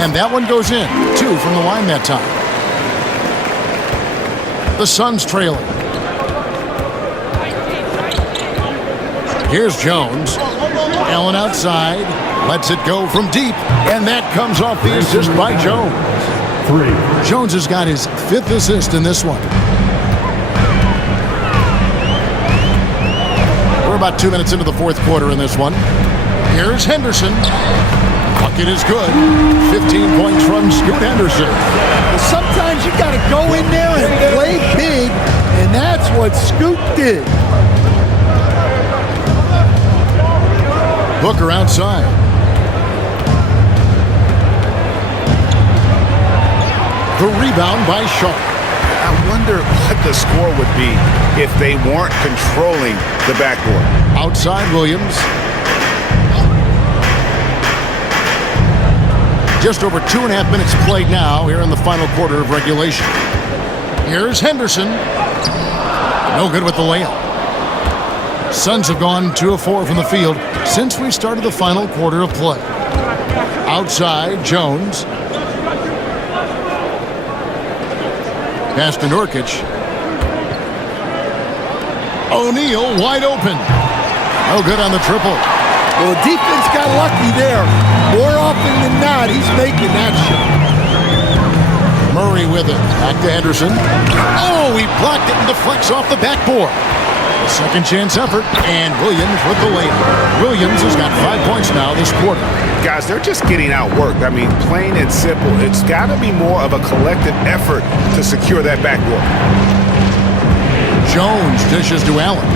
And that one goes in. 2 from the line that time. The Suns trailing. Here's Jones. Allen outside. Lets it go from deep. And that comes off the assist by Jones. 3. Jones has got his 5th assist in this one. We're about 2 minutes into the 4th quarter in this one. Here's Henderson. Bucket is good. 15 points from Scoot Henderson. Sometimes you got to go in there and play big, and that's what Scoot did. Booker outside. The rebound by Sharp. I wonder what the score would be if they weren't controlling the backboard. Outside Williams. Just over 2.5 minutes played now here in the final quarter of regulation. Here's Henderson. No good with the layup. Suns have gone 2 of 4 from the field since we started the final quarter of play. Outside, Jones. Pass to Nurkic. O'Neal wide open. No good on the triple. Well, the defense got lucky there. More often than not, he's making that shot. Murray with it. Back to Henderson. Oh, he blocked it and deflects off the backboard. Second chance effort, and Williams with the layup. Williams has got 5 points now this quarter. Guys, they're just getting outworked. I mean, plain and simple. It's got to be more of a collective effort to secure that backboard. Jones dishes to Allen.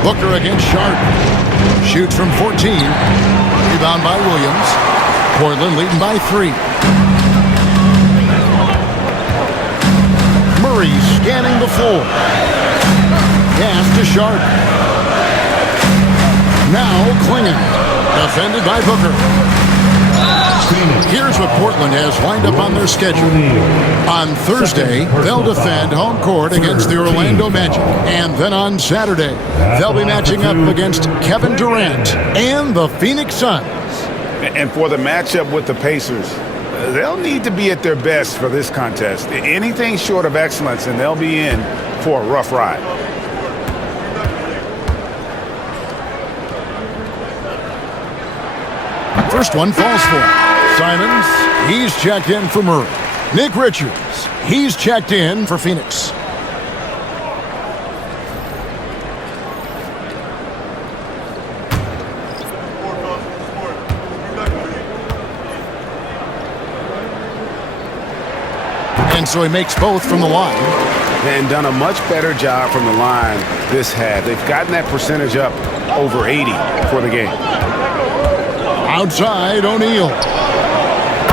Booker against Sharp. Shoots from 14. Rebound by Williams. Portland leading by 3. Murray scanning the floor. Pass to Sharp. Now Klingon. Defended by Booker. Here's what Portland has lined up on their schedule. On Thursday, they'll defend home court against the Orlando Magic. And then on Saturday, they'll be matching up against Kevin Durant and the Phoenix Suns. And for the matchup with the Pacers, they'll need to be at their best for this contest. Anything short of excellence, and they'll be in for a rough ride. First one falls for him. Simons, he's checked in for Murray. Nick Richards, he's checked in for Phoenix. And so he makes both from the line. And done a much better job from the line this half. They've gotten that percentage up over 80 for the game. Outside, O'Neal.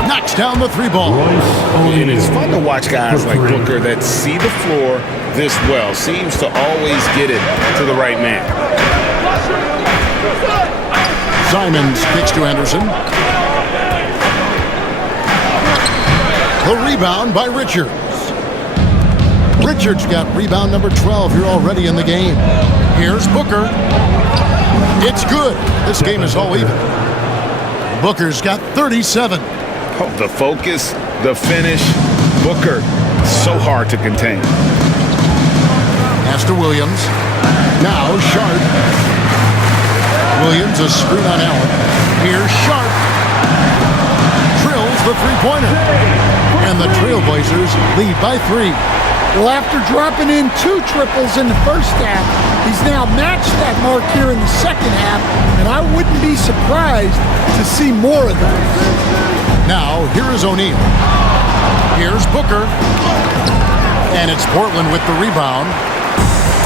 Knocks down the 3-ball. And it's fun to watch guys like Booker that see the floor this well. Seems to always get it to the right man. Simons kicks to Henderson. The rebound by Richards. Richards got rebound number 12 here already in the game. Here's Booker. It's good. This game is all even. Booker's got 37. Oh, the focus, the finish. Booker, so hard to contain. Pass to Williams. Now Sharp. Williams a screen on Allen. Here's Sharp. Drills the three-pointer. And the Trailblazers lead by 3. Well, after dropping in 2 triples in the first half, he's now matched that mark here in the second half, and I wouldn't be surprised to see more of those. Now, here is O'Neal. Here's Booker. And it's Portland with the rebound.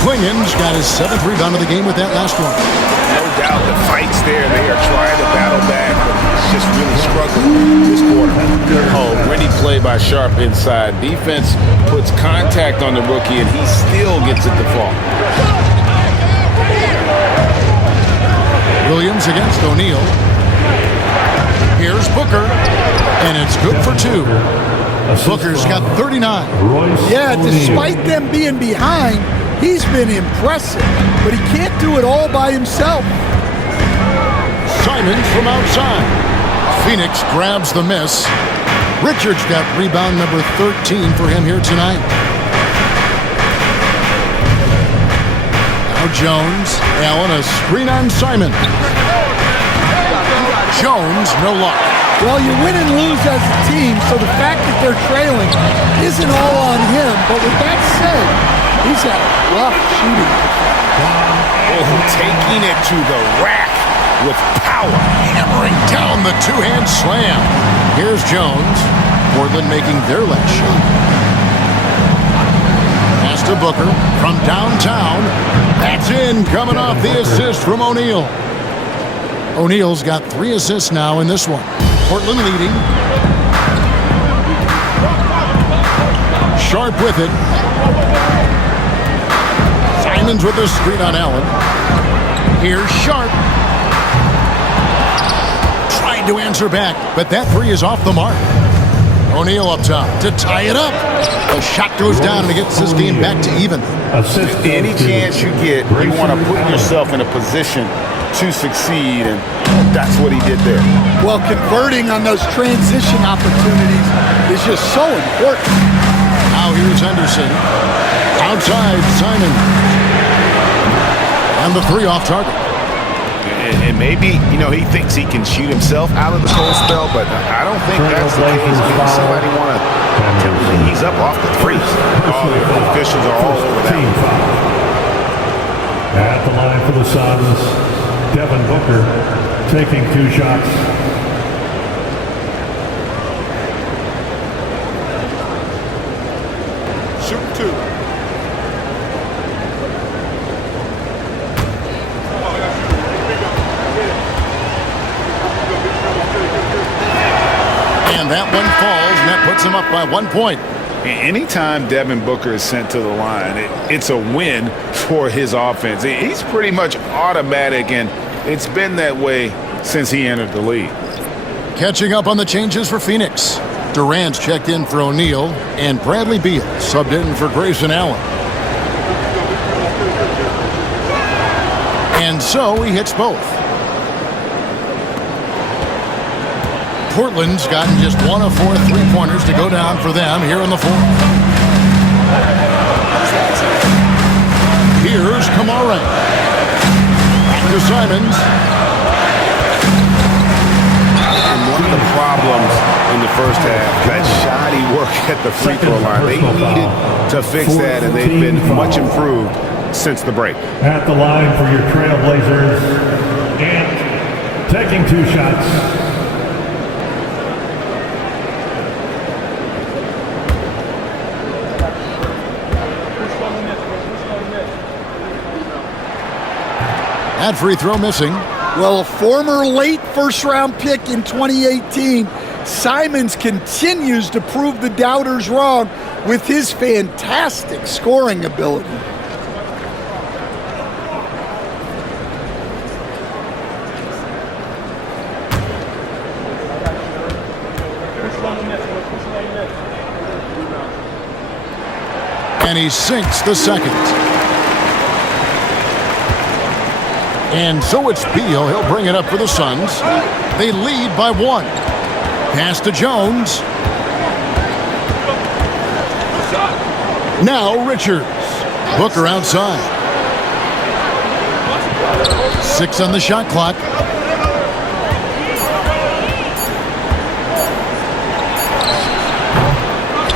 Klingon's got his 7th rebound of the game with that last one. No doubt Oh, gritty play by Sharp inside. Defense puts contact on the rookie, and he still gets it to fall. Williams against O'Neal. Here's Booker, and it's good for 2. Booker's got 39. Yeah, despite them being behind, he's been impressive, but he can't do it all by himself. Simons from outside. Phoenix grabs the miss. Richards got rebound number 13 for him here tonight. Now Jones. Allen, a screen on Simon. Jones, no luck. Well, you win and lose as a team, so the fact that they're trailing isn't all on him. But with that said, he's had a rough shooting. Oh, taking it to the rack with power. Hammering down the two-hand slam. Here's Jones. Portland making their last shot. Pass to Booker from downtown. That's in, coming off the assist from O'Neal. O'Neal's got 3 assists now in this one. Portland leading. Sharp with it. Simons with the screen on Allen. Here's Sharp. Trying to answer back, but that 3 is off the mark. O'Neal up top to tie it up. The shot goes down and it gets this game back to even. Any chance you get, you want to put yourself in a position to succeed, and that's what he did there. Well, converting on those transition opportunities is just so important. Now here's Henderson. Outside, Simon. And the 3 off target. And maybe, he thinks he can shoot himself out of the cold spell, but I don't think that's the case. Somebody want to ease up off the threes. Oh, the officials are all over that. At the line for the Suns, Devin Booker taking 2 shots. Shoot 2. And that one falls, and that puts him up by 1 point. Anytime Devin Booker is sent to the line, it's a win for his offense. He's pretty much automatic, and it's been that way since he entered the league. Catching up on the changes for Phoenix. Durant's checked in for O'Neal, and Bradley Beal subbed in for Grayson Allen. And so he hits both. Portland's gotten just 1 of 4 3-pointers to go down for them here in the 4th. Here's Kamara. Back to Simons. And one of the problems in the first half, that shoddy work at the free throw line. They needed to fix that, and they've been much improved since the break. At the line for your Trailblazers, and taking 2 shots. That free throw missing. Well, a former late first-round pick in 2018, Simons continues to prove the doubters wrong with his fantastic scoring ability. And he sinks the second. And so it's Beal. He'll bring it up for the Suns. They lead by 1. Pass to Jones. Now Richards. Booker outside. 6 on the shot clock.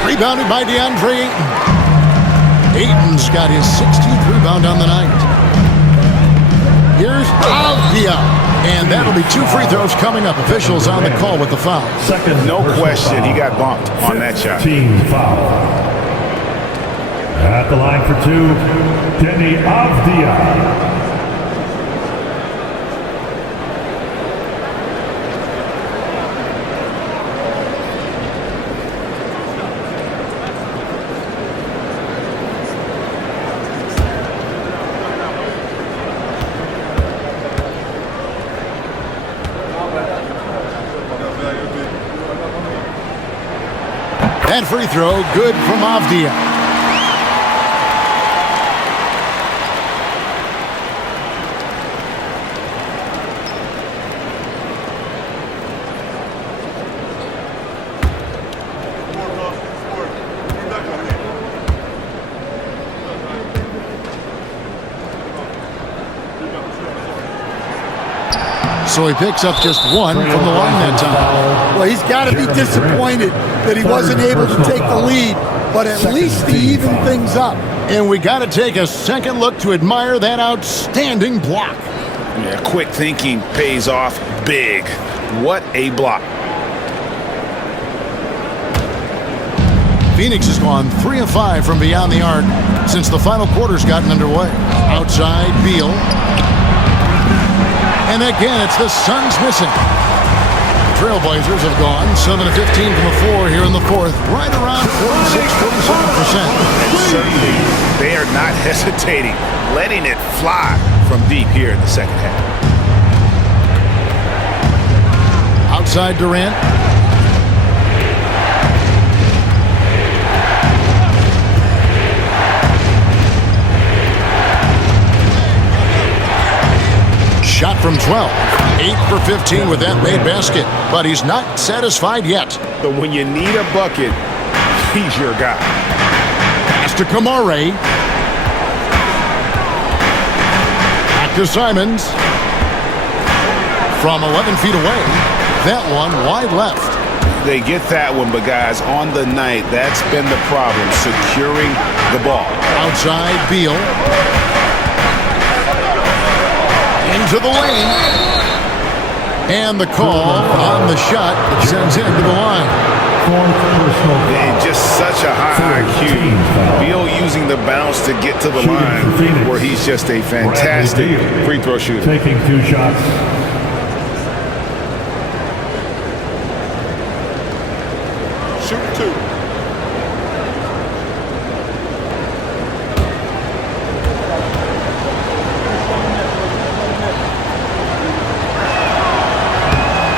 Rebounded by DeAndre Ayton. Ayton's got his 16th rebound on the night. Here's Avdia, and that'll be 2 free throws coming up. Officials on the call with the foul. No question, he got bumped on that shot. Team foul. At the line for 2, Denny Avdia. That free throw, good from Avdia. So he picks up just one from the line that time. Well, he's got to be disappointed that he wasn't able to take the lead, but at least he evened things up. And we got to take a second look to admire that outstanding block. Yeah, quick thinking pays off big. What a block. Phoenix has gone 3 of 5 from beyond the arc since the final quarter's gotten underway. Outside, Beal. And again, it's the Suns missing. The Trailblazers have gone 7 of 15 from the floor here in the fourth, right around 46-47%. And certainly, they are not hesitating, letting it fly from deep here in the second half. Outside Durant. Shot from 12. 8 for 15 with that made basket. But he's not satisfied yet. But when you need a bucket, he's your guy. Pass to Kamare. Back to Simons. From 11 feet away. That one wide left. They get that one, but guys, on the night, that's been the problem, securing the ball. Outside, Beal. Into the lane. And the call on the shot that sends him to the line. And just such a high IQ. Beal using the bounce to get to the line where he's just a fantastic free throw shooter. Taking 2 shots. Shoot 2.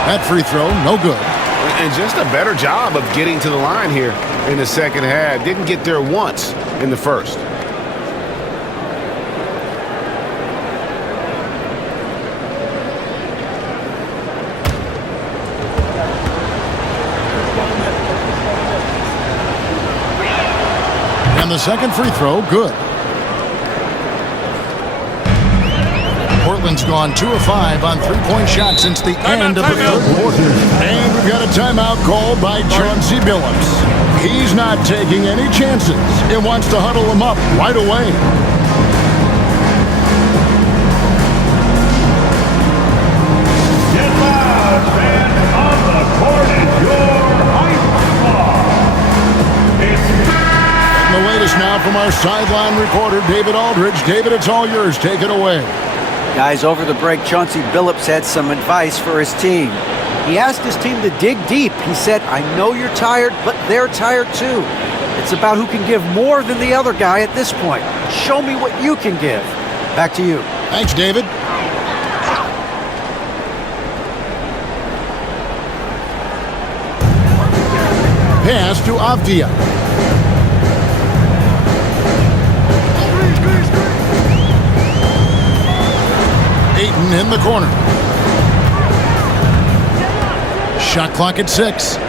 That free throw, no good. And just a better job of getting to the line here in the second half. Didn't get there once in the first. And the second free throw, good. Portland's gone 2 of 5 on three-point shots since the end of the third quarter. And we've got a timeout called by Chauncey Billups. He's not taking any chances and wants to huddle him up right away. Get loud, fans. On the court is your hype squad. It's And the latest now from our sideline reporter, David Aldridge. David, it's all yours. Take it away. Guys, over the break, Chauncey Billups had some advice for his team. He asked his team to dig deep. He said, I know you're tired, but they're tired too. It's about who can give more than the other guy at this point. Show me what you can give. Back to you. Thanks, David. Pass to Avdia. Ayton in the corner. Shot clock at 6. Oh,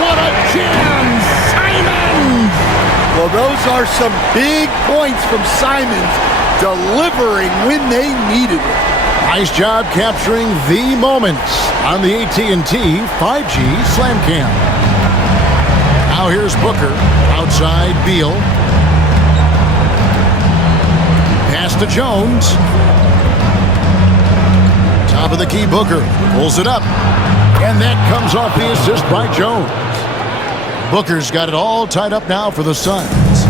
what a chance! Simons! Well, those are some big points from Simons, delivering when they needed it. Nice job capturing the moments on the AT&T 5G Slam Cam. Now here's Booker. Outside, Beal. Pass to Jones. Top of the key, Booker pulls it up. And that comes off the assist by Jones. Booker's got it all tied up now for the Suns.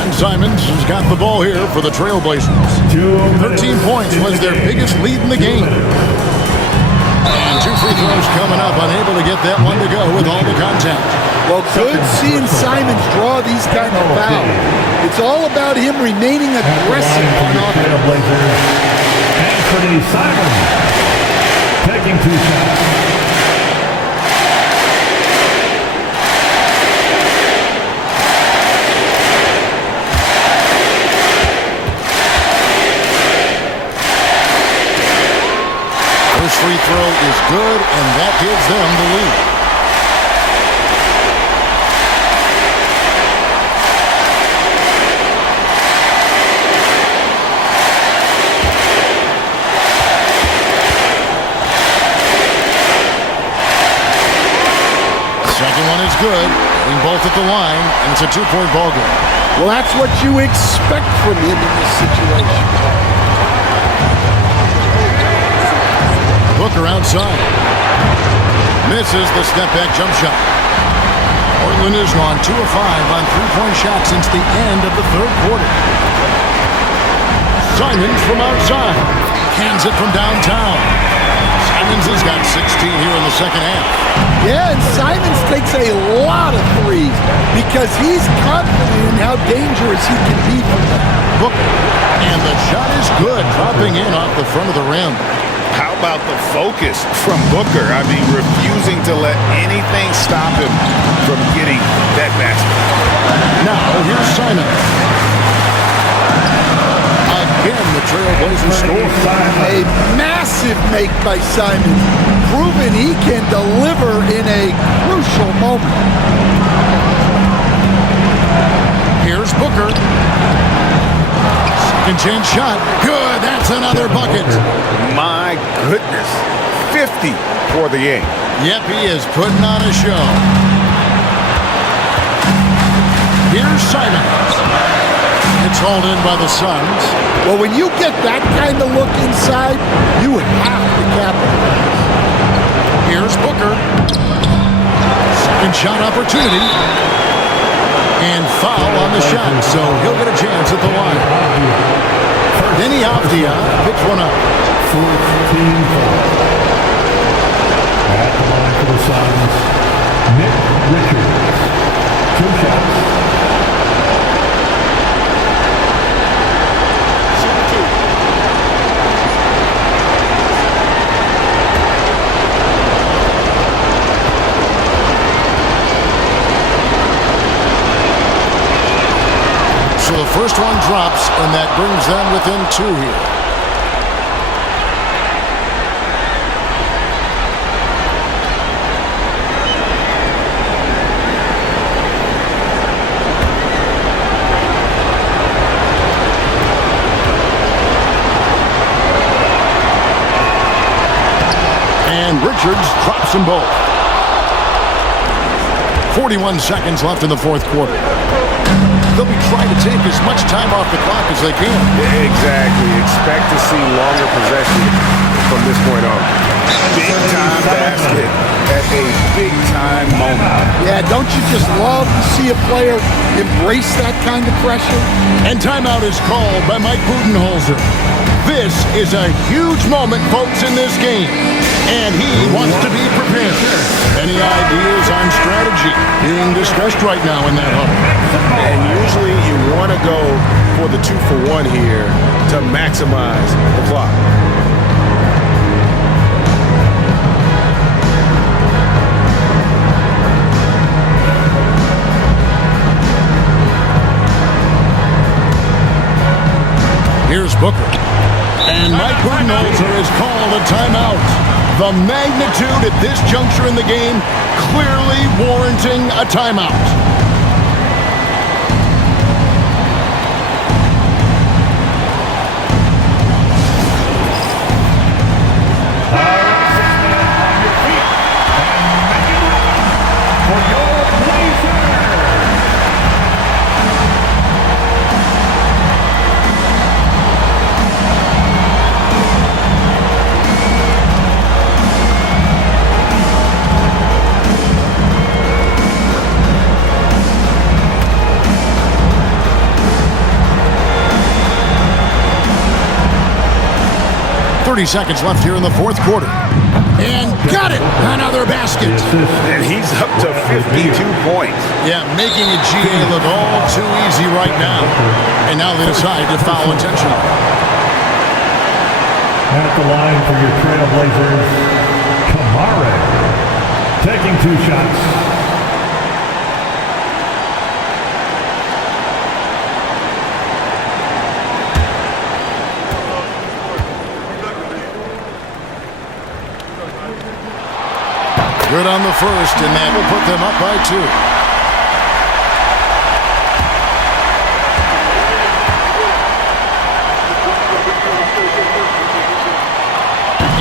And Simons has got the ball here for the Trailblazers. 13 points was their biggest lead in the game. And 2 free throws coming up, unable to get that one to go with all the contact. Well, good seeing Simons draw these kind of fouls. It's all about him remaining aggressive on offense. Anthony Simons taking 2 shots. free throw is good, and that gives them the lead. Second one is good. Getting both at the line, and it's a two-point ball game. Well, that's what you expect from him in this situation. Booker outside. Misses the step-back jump shot. Portland has gone 2 of 5 on three-point shots since the end of the third quarter. Simons from outside. Cans it from downtown. Simons has got 16 here in the second half. Yeah, and Simons takes a lot of threes because he's confident in how dangerous he can be from them. Booker. And the shot is good, dropping in off the front of the rim. How about the focus from Booker? I mean, refusing to let anything stop him from getting that basket. Now, here's Simons. Again, the Trailblazers score. A massive make by Simons, proving he can deliver in a crucial moment. Here's Booker. Second chance shot. Good. That's another bucket. My goodness. 50 for the game. Yep, he is putting on a show. Here's Simons. It's hauled in by the Suns. Well, when you get that kind of look inside, you have to capitalize. Here's Booker. Second shot opportunity. And foul on the shot, so he'll get a chance at the line. Denny Avdia picks one up. 14 fouls. At the line for the Suns, Nick Richards. 2 shots. So the first one drops, and that brings them within 2 here. And Richards drops them both. 41 seconds left in the fourth quarter. They'll be trying to take as much time off the clock as they can. Exactly. Expect to see longer possession from this point on. Big-time basket at a big-time moment. Yeah, don't you just love to see a player embrace that kind of pressure? And timeout is called by Mike Budenholzer. This is a huge moment, folks, in this game. And he wants to be prepared. Any ideas on strategy? Being discussed right now in that huddle. And usually you want to go for the 2-for-1 here to maximize the clock. Here's Booker. And Mike Budenholzer has called a timeout. The magnitude at this juncture in the game clearly warranting a timeout. Seconds left here in the fourth quarter. And got it! Another basket. And he's up to 52 points. Yeah, making a GA look all too easy right now. And now they decide to foul intentionally. At the line for your Trailblazers, Kamara. Taking 2 shots. Good on the first, and that will put them up by 2.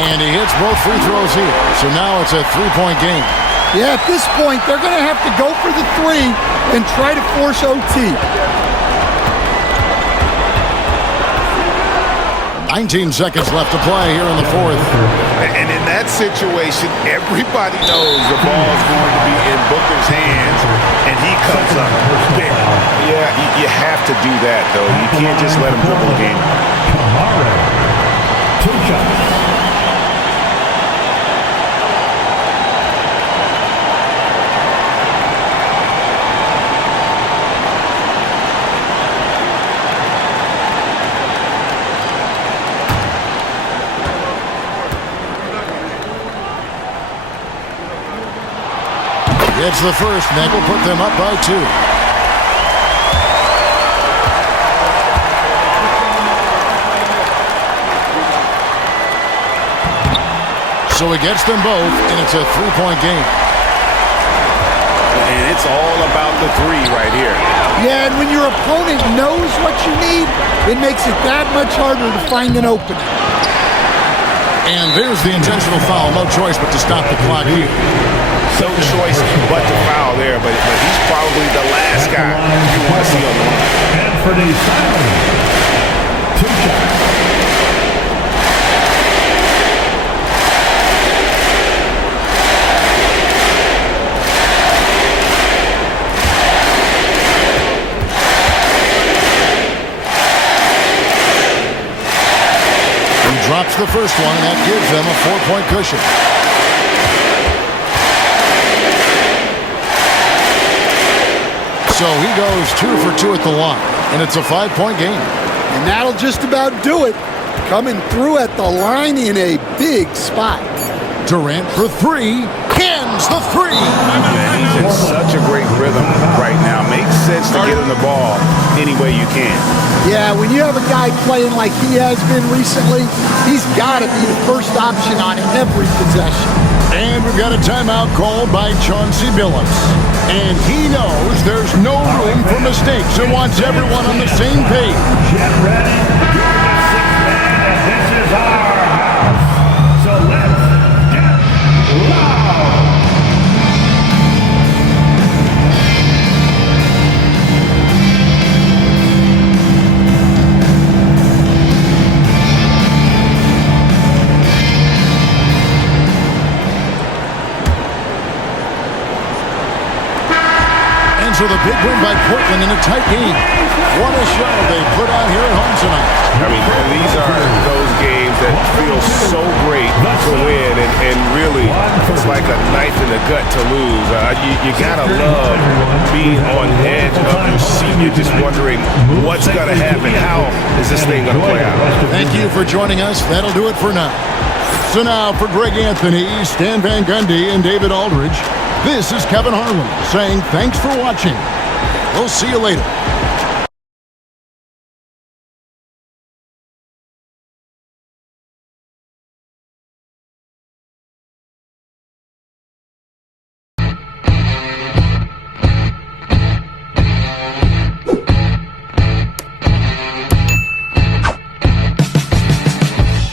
And he hits both free throws here. So now it's a 3-point game. Yeah, at this point, they're going to have to go for the 3 and try to force OT. 19 seconds left to play here in the fourth. And in that situation, everybody knows the ball is going to be in Booker's hands, and he comes up big. Yeah, you have to do that, though. You can't just let him dribble the game. Kamara. 2 shots. It's the first, and that will put them up by 2. So he gets them both, and it's a 3-point game. And it's all about the 3 right here. Yeah, and when your opponent knows what you need, it makes it that much harder to find an opening. And there's the intentional foul. No choice but to stop the clock here. No choice but to foul there, but he's probably the last guy you want to see on the line. Anthony Simons. 2 shots. He drops the first one, and that gives them a 4-point cushion. So he goes 2 for 2 at the line, and it's a 5-point game. And that'll just about do it. Coming through at the line in a big spot. Durant for 3. Cans the 3. Man, he's in such a great rhythm right now. Makes sense to get him the ball any way you can. Yeah, when you have a guy playing like he has been recently, he's got to be the first option on every possession. And we've got a timeout called by Chauncey Billups. And he knows there's no room for mistakes and wants everyone on the same page. Get ready. You're the 6th man, and this is our house. So let's get loud. So the big win by Portland in a tight game. What a show they put on here at home tonight. I mean, these are those games that feel so great to win, and really, it's like a knife in the gut to lose. You gotta love being on edge of your seat. You're just wondering what's gonna happen. How is this thing gonna play out? Thank you for joining us. That'll do it for now. So now for Greg Anthony, Stan Van Gundy, and David Aldridge, this is Kevin Harlan saying thanks for watching. We'll see you later.